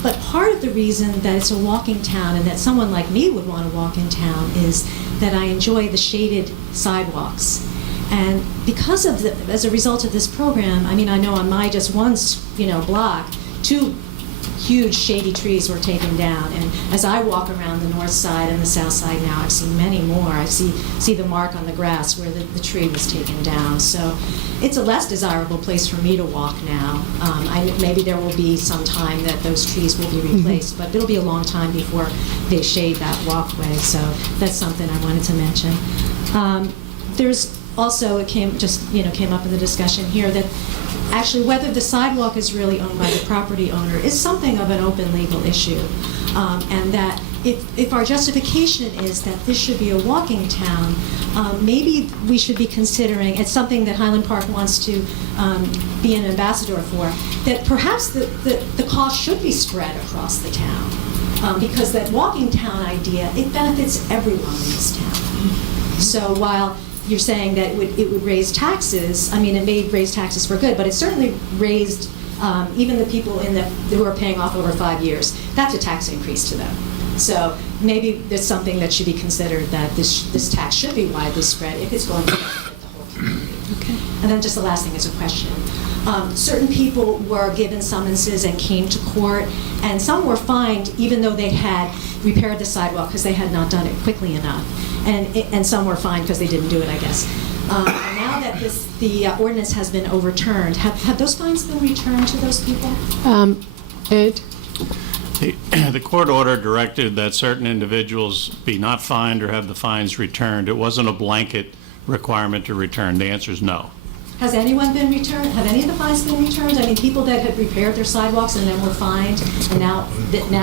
But part of the reason that it's a walking town and that someone like me would want to walk in town is that I enjoy the shaded sidewalks. And because of as a result of this program, I know on my just one block, 2 huge shady trees were taken down. And as I walk around the north side and the south side now, I've seen many more. I see the mark on the grass where the tree was taken down. So it's a less desirable place for me to walk now. Maybe there will be some time that those trees will be replaced, but it'll be a long time before they shade that walkway. So that's something I wanted to mention. There's also, it came up in the discussion here that actually whether the sidewalk is really owned by the property owner is something of an open legal issue. And that if our justification is that this should be a walking town, maybe we should be considering, it's something that Highland Park wants to be an ambassador for, that perhaps the cost should be spread across the town. Because that walking town idea, it benefits everyone in this town. So while you're saying that it would raise taxes, it may raise taxes for good, but it certainly raised even the people who are paying off over 5 years. That's a tax increase to them. So maybe there's something that should be considered, that this tax should be widely spread if it's going to benefit the whole community. Okay. And then just the last thing is a question. Certain people were given summonses and came to court, and some were fined even though they had repaired the sidewalk because they had not done it quickly enough. And some were fined because they didn't do it, I guess. Now that the ordinance has been overturned, have those fines been returned to those people? Ed? The court order directed that certain individuals be not fined or have the fines returned. It wasn't a blanket requirement to return. The answer is no. Has anyone been returned? Have any of the fines been returned? People that had repaired their sidewalks and then were fined, and now.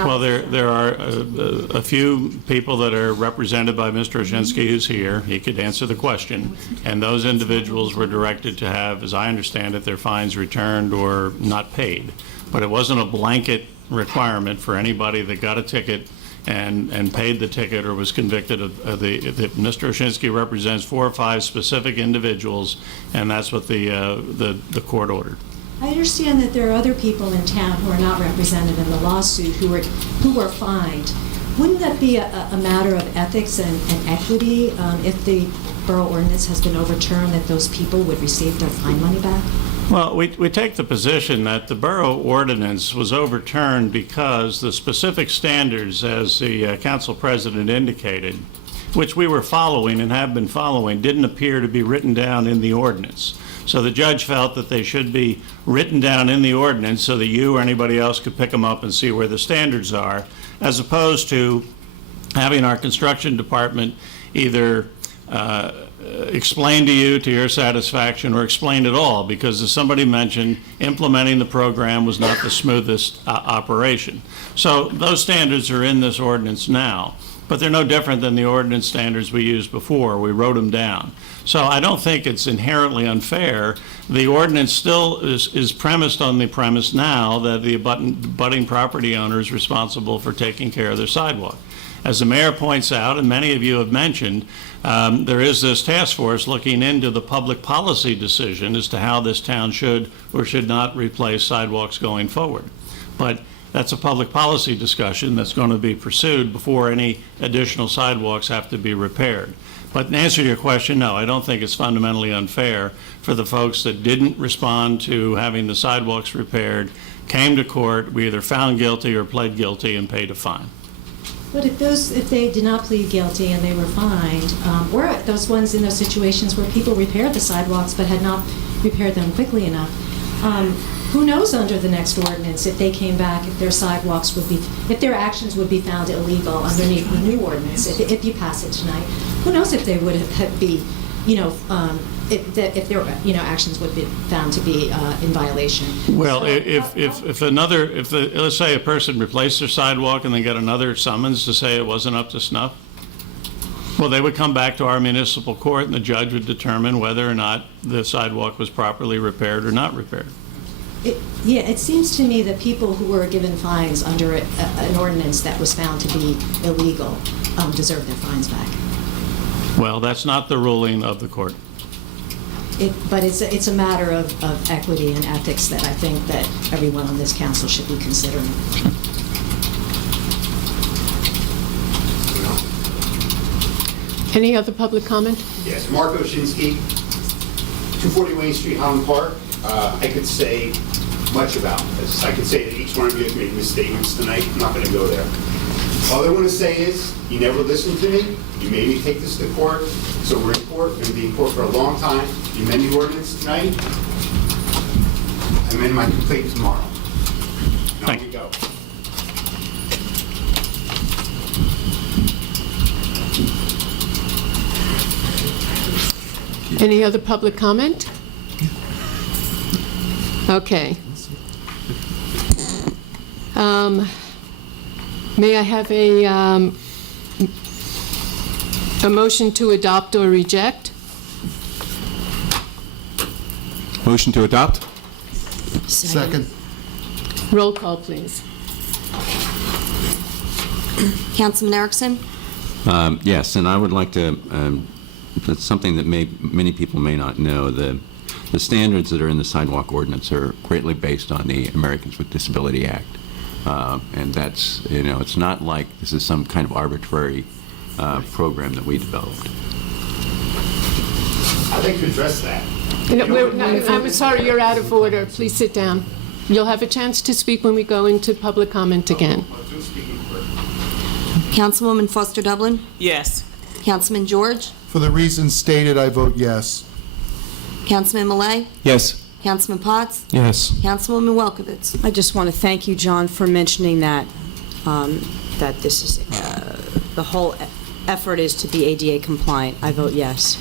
Well, there are a few people that are represented by Mr. Oshinsky, who's here. He could answer the question. And those individuals were directed to have, as I understand it, their fines returned or not paid. But it wasn't a blanket requirement for anybody that got a ticket and paid the ticket or was convicted of Mr. Oshinsky represents 4 or 5 specific individuals, and that's what the court ordered. I understand that there are other people in town who are not represented in the lawsuit who were fined. Wouldn't that be a matter of ethics and equity if the borough ordinance has been overturned, that those people would receive their fine money back? Well, we take the position that the borough ordinance was overturned because the specific standards, as the council president indicated, which we were following and have been following, didn't appear to be written down in the ordinance. So the judge felt that they should be written down in the ordinance so that you or anybody else could pick them up and see where the standards are, as opposed to having our construction department either explain to you to your satisfaction or explain it all, because as somebody mentioned, implementing the program was not the smoothest operation. So those standards are in this ordinance now, but they're no different than the ordinance standards we used before. We wrote them down. So I don't think it's inherently unfair. The ordinance still is premised on the premise now that the abutting property owner is responsible for taking care of their sidewalk. As the mayor points out, and many of you have mentioned, there is this task force looking into the public policy decision as to how this town should or should not replace sidewalks going forward. But that's a public policy discussion that's going to be pursued before any additional sidewalks have to be repaired. But in answer to your question, no, I don't think it's fundamentally unfair for the folks that didn't respond to having the sidewalks repaired, came to court, we either found guilty or pled guilty and paid a fine. But if they did not plead guilty and they were fined, or those ones in those situations where people repaired the sidewalks but had not repaired them quickly enough, who knows under the next ordinance if they came back, if their sidewalks would be, if their actions would be found illegal underneath the new ordinance, if you pass it tonight, who knows if they would have be, if their actions would be found to be in violation. Well, let's say a person replaced their sidewalk and they got another summons to say it wasn't up to snuff, well, they would come back to our municipal court and the judge would determine whether or not the sidewalk was properly repaired or not repaired. It seems to me that people who were given fines under an ordinance that was found to be illegal deserve their fines back. Well, that's not the ruling of the court. But it's a matter of equity and ethics that I think that everyone on this council should be considering. Any other public comment? Yes, Mark Oshinsky, 240 Wayne Street, Highland Park. I could say much about this. I could say that each one of you has made misstatements tonight. I'm not going to go there. All I want to say is, you never listened to me. You made me take this to court. So we're in court. We're going to be in court for a long time. You amend the ordinance tonight. I amend my complaint tomorrow. Now we go. Any other public comment? Okay. May I have a motion to adopt or reject? Motion to adopt? Second. Roll call, please. Councilman Erickson? Yes, and I would like to, that's something that many people may not know. The standards that are in the sidewalk ordinance are greatly based on the Americans with Disability Act. And that's, it's not like this is some kind of arbitrary program that we developed. I'd like to address that. I'm sorry, you're out of order. Please sit down. You'll have a chance to speak when we go into public comment again. Councilwoman Foster Dublin? Yes. Councilman George? For the reasons stated, I vote yes. Councilman Malay? Yes. Councilman Potts? Yes. Councilwoman Welkowitz? I just want to thank you, John, for mentioning that, that this is, the whole effort is to be ADA compliant. I vote yes.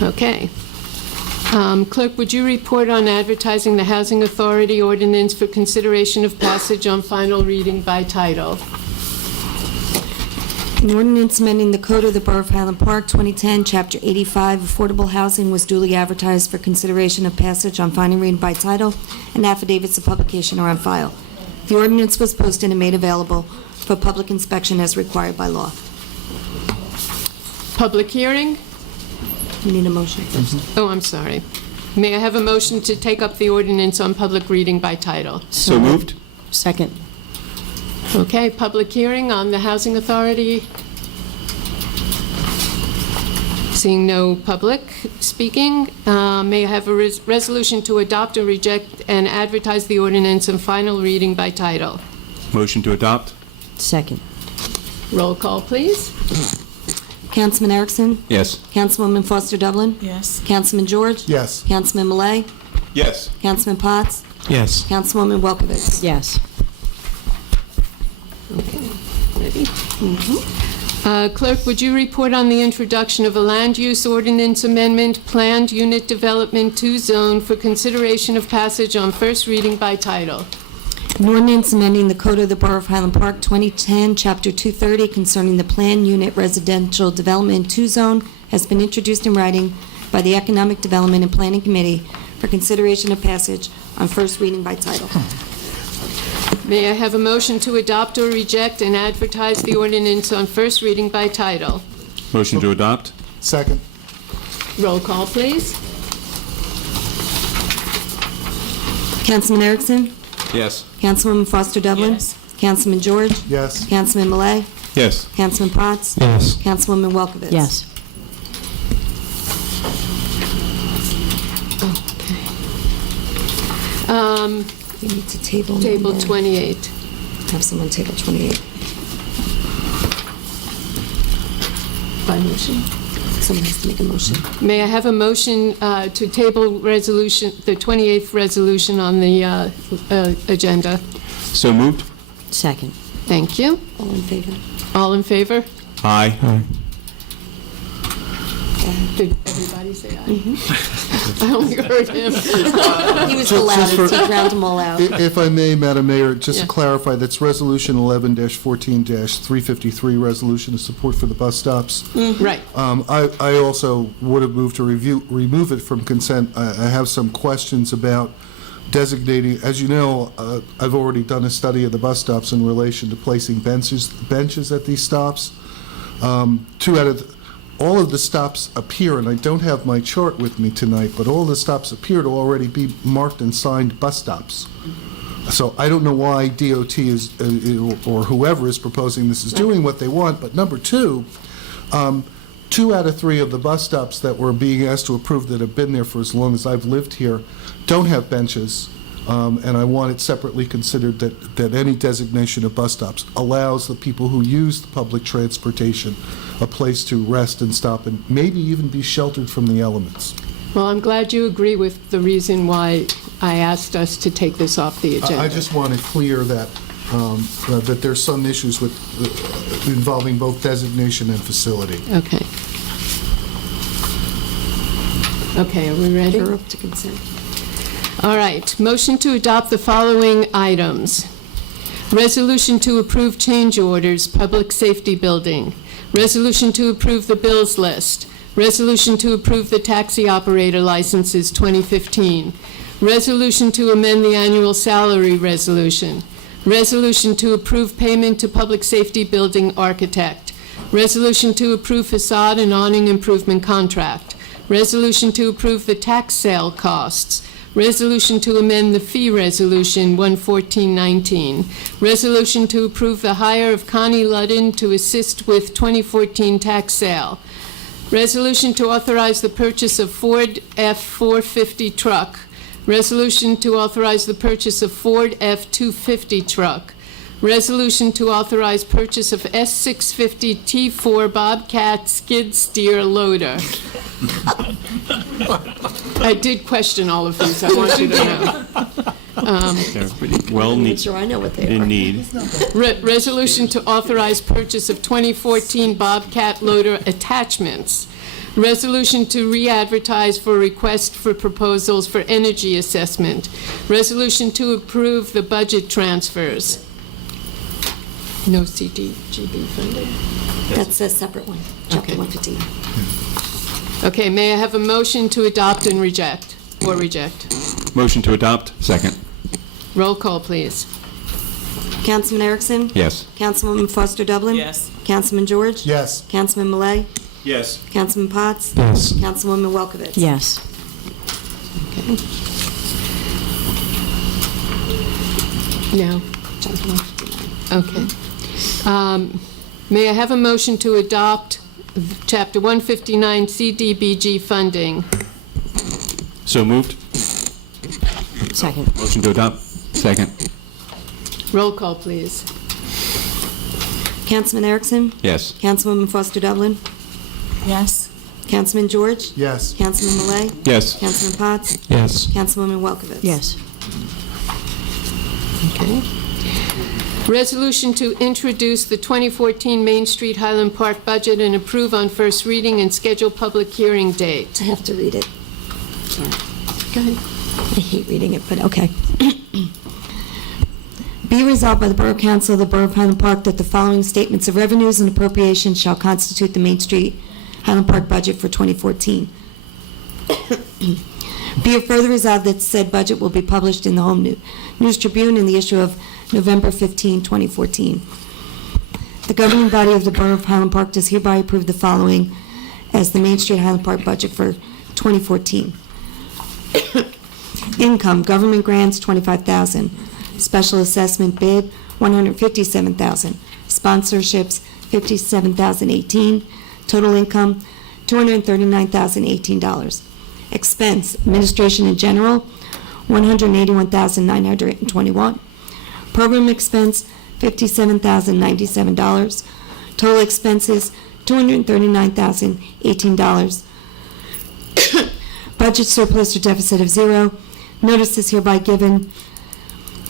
Okay. Clerk, would you report on advertising the Housing Authority ordinance for consideration of passage on final reading by title? An ordinance amending the Code of the Borough of Highland Park, 2010, Chapter 85, Affordable Housing was duly advertised for consideration of passage on final reading by title, and affidavits of publication are on file. The ordinance was posted and made available for public inspection as required by law. Public hearing? We need a motion first. Oh, I'm sorry. May I have a motion to take up the ordinance on public reading by title? So moved. Second. Okay, public hearing on the Housing Authority. Seeing no public speaking, may I have a resolution to adopt or reject and advertise the ordinance on final reading by title? Motion to adopt? Second. Roll call, please. Councilman Erickson? Yes. Councilwoman Foster Dublin? Yes. Councilman George? Yes. Councilman Malay? Yes. Councilman Potts? Yes. Councilwoman Welkowitz? Yes. Ready? Clerk, would you report on the introduction of a land use ordinance amendment, planned unit development 2 zone for consideration of passage on first reading by title? An ordinance amending the Code of the Borough of Highland Park, 2010, Chapter 230, concerning the planned unit residential development 2 zone has been introduced in writing by the Economic Development and Planning Committee for consideration of passage on first reading by title. May I have a motion to adopt or reject and advertise the ordinance on first reading by title? Motion to adopt? Second. Roll call, please. Councilman Erickson? Yes. Councilwoman Foster Dublin? Yes. Councilman George? Yes. Councilman Malay? Yes. Councilman Potts? Yes. Councilwoman Welkowitz? Yes. We need to table. Table number- 28. Have someone table 28. By motion. Someone has to make a motion. May I have a motion to table resolution, the 28th resolution on the agenda? So moved? Second. Thank you. All in favor? All in favor? Aye. Did everybody say aye? I only heard him. He was the loudest, he drowned them all out. If I may, Madam Mayor, just to Yeah. clarify, that's Resolution 11-14-353, resolution of support for the bus stops. Right. I also would have moved to remove it from consent. I have some questions about designating, as you know, I've already done a study of the bus stops in relation to placing benches at these stops. All of the stops appear, and I don't have my chart with me tonight, but all the stops appear to already be marked and signed bus stops. So I don't know why DOT is, or whoever is proposing this is doing what they want, but number two, 2 out of 3 of the bus stops that we're being asked to approve that have been there for as long as I've lived here don't have benches, and I want it separately considered that any designation of bus stops allows the people who use the public transportation a place to rest and stop and maybe even be sheltered from the elements. Well, I'm glad you agree with the reason why I asked us to take this off the agenda. I just want it clear that there's some issues with involving both designation and facility. Okay. Okay, are we ready? You're up to consent. All right. Motion to adopt the following items. Resolution to approve change orders, public safety building. Resolution to approve the bills list. Resolution to approve the taxi operator licenses 2015. Resolution to amend the annual salary resolution. Resolution to approve payment to public safety building architect. Resolution to approve facade and awning improvement contract. Resolution to approve the tax sale costs. Resolution to amend the fee resolution 11419. Resolution to approve the hire of Connie Ludden to assist with 2014 tax sale. Resolution to authorize the purchase of Ford F-450 truck. Resolution to authorize the purchase of Ford F-250 truck. Resolution to authorize purchase of S-650 T4 Bobcat skid steer loader. I did question all of these, I want you to know. They're pretty well Make sure I know what they are. in need. Resolution to authorize purchase of 2014 Bobcat loader attachments. Resolution to re-advertise for request for proposals for energy assessment. Resolution to approve the budget transfers. No CDGB funding. That's a separate one, Chapter Okay. 115. Okay, may I have a motion to adopt and reject, or reject? Motion to adopt? Second. Roll call, please. Councilman Erickson? Yes. Councilwoman Foster Dublin? Yes. Councilman George? Yes. Councilman Malay? Yes. Councilman Potts? Yes. Councilwoman Welkowitz? Yes. No. Okay. May I have a motion to adopt Chapter 159 CDBG funding? So moved? Second. Motion to adopt? Second. Roll call, please. Councilman Erickson? Yes. Councilwoman Foster Dublin? Yes. Councilman George? Yes. Councilman Malay? Yes. Councilman Potts? Yes. Councilwoman Welkowitz? Yes. Okay. Resolution to introduce the 2014 Main Street Highland Park budget and approve on first reading and schedule public hearing date. I have to read it. Go ahead. I hate reading it, but okay. Be resolved by the Borough Council of the Borough of Highland Park that the following statements of revenues and appropriations shall constitute the Main Street Highland Park budget for 2014. Be it further resolved that said budget will be published in the Home News Tribune in the issue of November 15, 2014. The governing body of the Borough of Highland Park does hereby approve the following as the Main Street Highland Park budget for 2014. Income, government grants, $25,000. Special assessment bid, $157,000. Sponsorships, $57,018. Total income, $239,018. Expense, administration and general, $181,921. Program expense, $57,097. Total expenses, $239,018. Budget surplus or deficit of zero. Notice is hereby given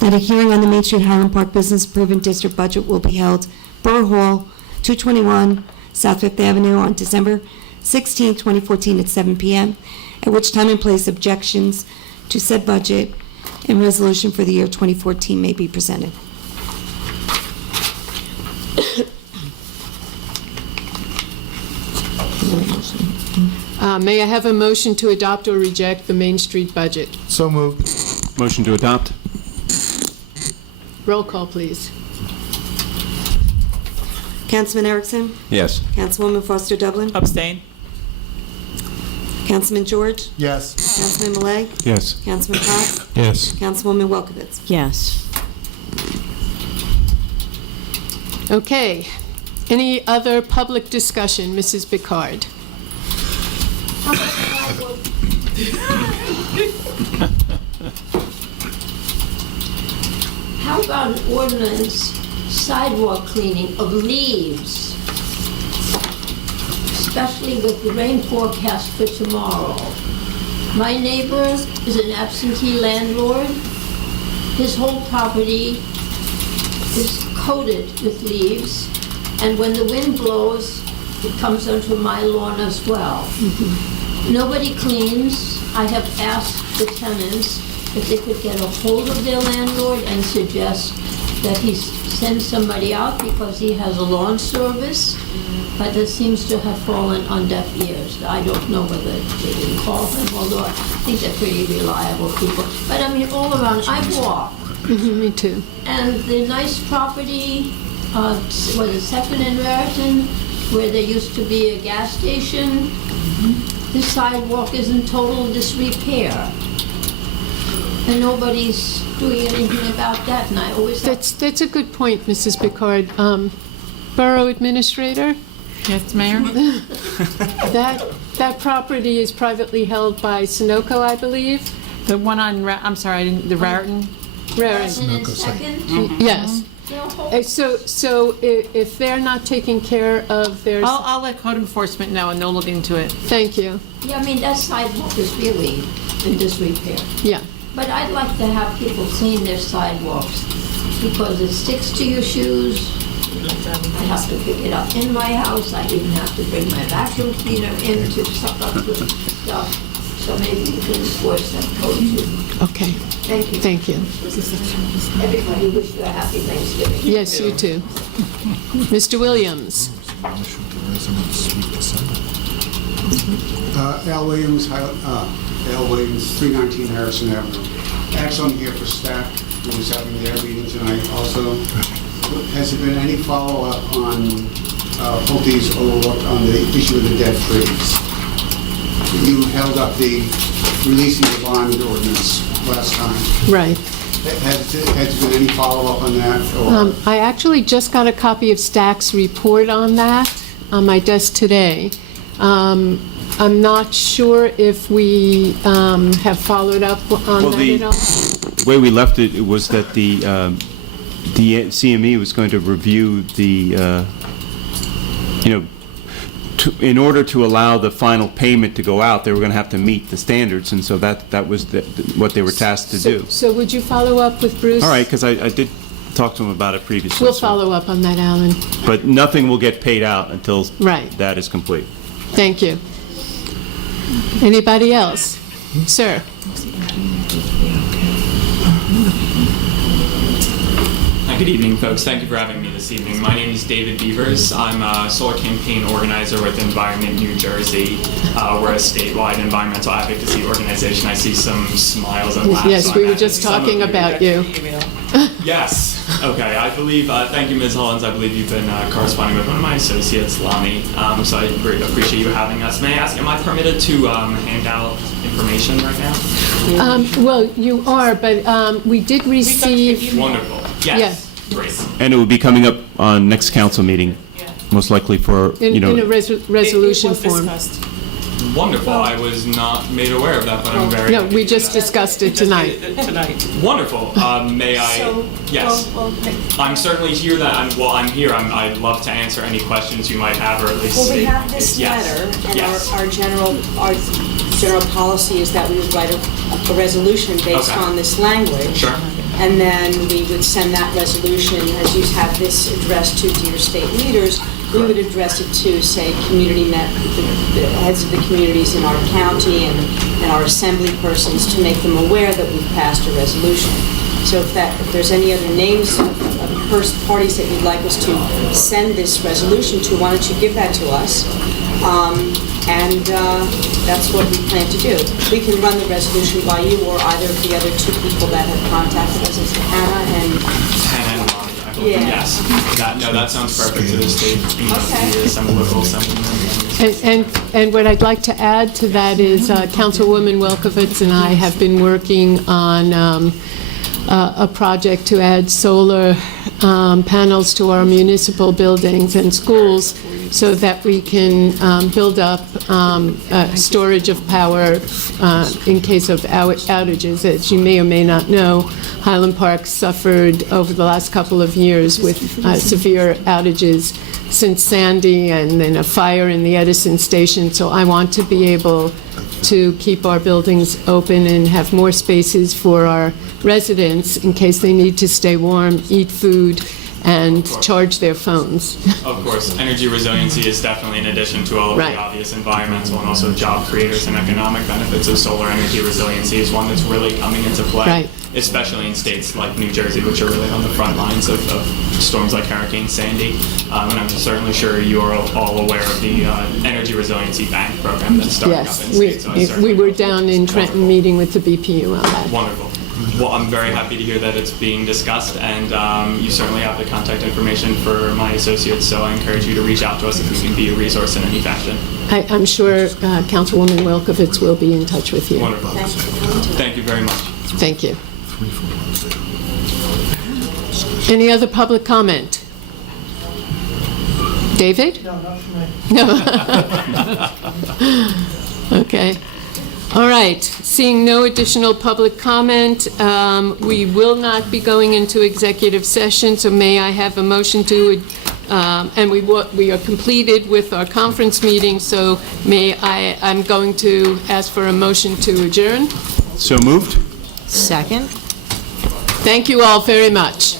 that a hearing on the Main Street Highland Park Business Improvement District budget will be held, Borough Hall, 221 South Fifth Avenue, on December 16, 2014, at 7 p.m., at which time and place objections to said budget and resolution for the year 2014 may be presented. May I have a motion to adopt or reject the Main Street budget? So moved. Motion to adopt? Roll call, please. Councilman Erickson? Yes. Councilwoman Foster Dublin? Abstain. Councilman George? Yes. Councilman Malay? Yes. Councilman Potts? Yes. Councilwoman Welkowitz? Yes. Okay. Any other public discussion? Mrs. Picard. How about an ordinance sidewalk cleaning of leaves, especially with the rain forecast for tomorrow? My neighbor is an absentee landlord. His whole property is coated with leaves, and when the wind blows, it comes onto my lawn as well. Nobody cleans. I have asked the tenants if they could get a hold of their landlord and suggest that he send somebody out because he has a lawn service, but that seems to have fallen on deaf ears. I don't know whether they didn't call him, although I think they're pretty reliable people. But I mean, all around, I walk. Me too. And the nice property, was it Second and Raritan, where there used to be a gas station, the sidewalk is in total disrepair. And nobody's doing anything about that, and I always have... That's a good point, Mrs. Picard. Borough Administrator? Yes, Mayor? That property is privately held by Sunoco, I believe? The one on, I'm sorry, I didn't, the Raritan? Raritan and Second? Yes. Their whole- So if they're not taking care of their... I'll let code enforcement know, and they'll look into it. Thank you. Yeah, I mean, that sidewalk is really in disrepair. Yeah. But I'd like to have people clean their sidewalks because it sticks to your shoes. I have to pick it up in my house. I even have to bring my vacuum cleaner in to suck up the stuff. So maybe you can enforce that code too. Okay. Thank you. Thank you. Everybody wish you a happy Thanksgiving. Yes, you too. Mr. Williams. Al Williams, 319 Harrison Avenue. Actually, I'm here for staff who was having their meeting tonight also. Has there been any follow-up on Pulte's overlook on the issue of the dead trees? You held up the releasing the bond ordinance last time. Right. Has there been any follow-up on that? Or? I actually just got a copy of Stack's report on that on my desk today. I'm not sure if we have followed up on that at all. The way we left it was that the the CME was going to review the, in order to allow the final payment to go out, they were going to have to meet the standards, and so that was what they were tasked to do. So would you follow up with Bruce? All right, because I did talk to him about it previously. We'll so- follow up on that, Alan. But nothing will get paid out until Right. that is complete. Thank you. Anybody else? Sir? Good evening, folks. Thank you for having me this evening. My name is David Beavers. I'm a solar campaign organizer with Environment New Jersey. We're a statewide environmental advocacy organization. I see some smiles and laughs. Yes, so we I were imagine just some of talking about you. Yes. Okay. I believe, thank you, Ms. Hollins. I believe you've been corresponding with one of my associates, Lami. So I appreciate you having us. May I ask, am I permitted to hand out information right now? Well, you are, but we did receive... Wonderful. Yes. Great. And it will be coming up on next council meeting, most likely for, in a resolution form. Wonderful. I was not made aware of that, but I'm very... No, we just discussed it tonight. Wonderful. May I... Yes. I'm certainly here that I'm here. I'd love to answer any questions you might have, or at least... Well, we have this letter, and Yes. our general policy is that we would write a resolution based Okay. on this language. Sure. And then we would send that resolution, as you have this addressed to dear state leaders, we would address it to, say, the heads of the communities in our county and our assembly persons to make them aware that we've passed a resolution. So if there's any other names of parties that you'd like us to send this resolution to, why don't you give that to us? And that's what we plan to do. We can run the resolution by you or either of the other two people that have contacted us, it's Hannah and... Hannah and Lonnie, I believe. Yeah. Yes. That sounds perfect to the state. Some local assemblyman. And what I'd like to add to that is Councilwoman Welkowitz and I have been working on a project to add solar panels to our municipal buildings and schools so that we can build up storage of power in case of outages. As you may or may not know, Highland Park suffered over the last couple of years with severe outages since Sandy and then a fire in the Edison station. So I want to be able to keep our buildings open and have more spaces for our residents in case they need to stay warm, eat food, and charge their phones. Of course, energy resiliency is definitely in addition to all of Right. the obvious environmental and also job creators and economic benefits of solar energy resiliency is one that's really coming into play, Right. especially in states like New Jersey, which are really on the front lines of storms like Hurricane Sandy. And I'm certainly sure you are all aware of the Energy Resiliency Bank program that's starting up in Yes, states. So I we certainly were down in Trenton meeting with the BPU on that. Wonderful. Well, I'm very happy to hear that it's being discussed, and you certainly have the contact information for my associates, so I encourage you to reach out to us if we can be a resource in any fashion. I'm sure Councilwoman Welkowitz will be in touch with you. Wonderful. Thank you very much. Thank you. Any other public comment? David? No, not for me. No. Okay. All right. Seeing no additional public comment, we will not be going into executive session, so may I have a motion to, and we are completed with our conference meeting, so I'm going to ask for a motion to adjourn. So moved? Second. Thank you all very much.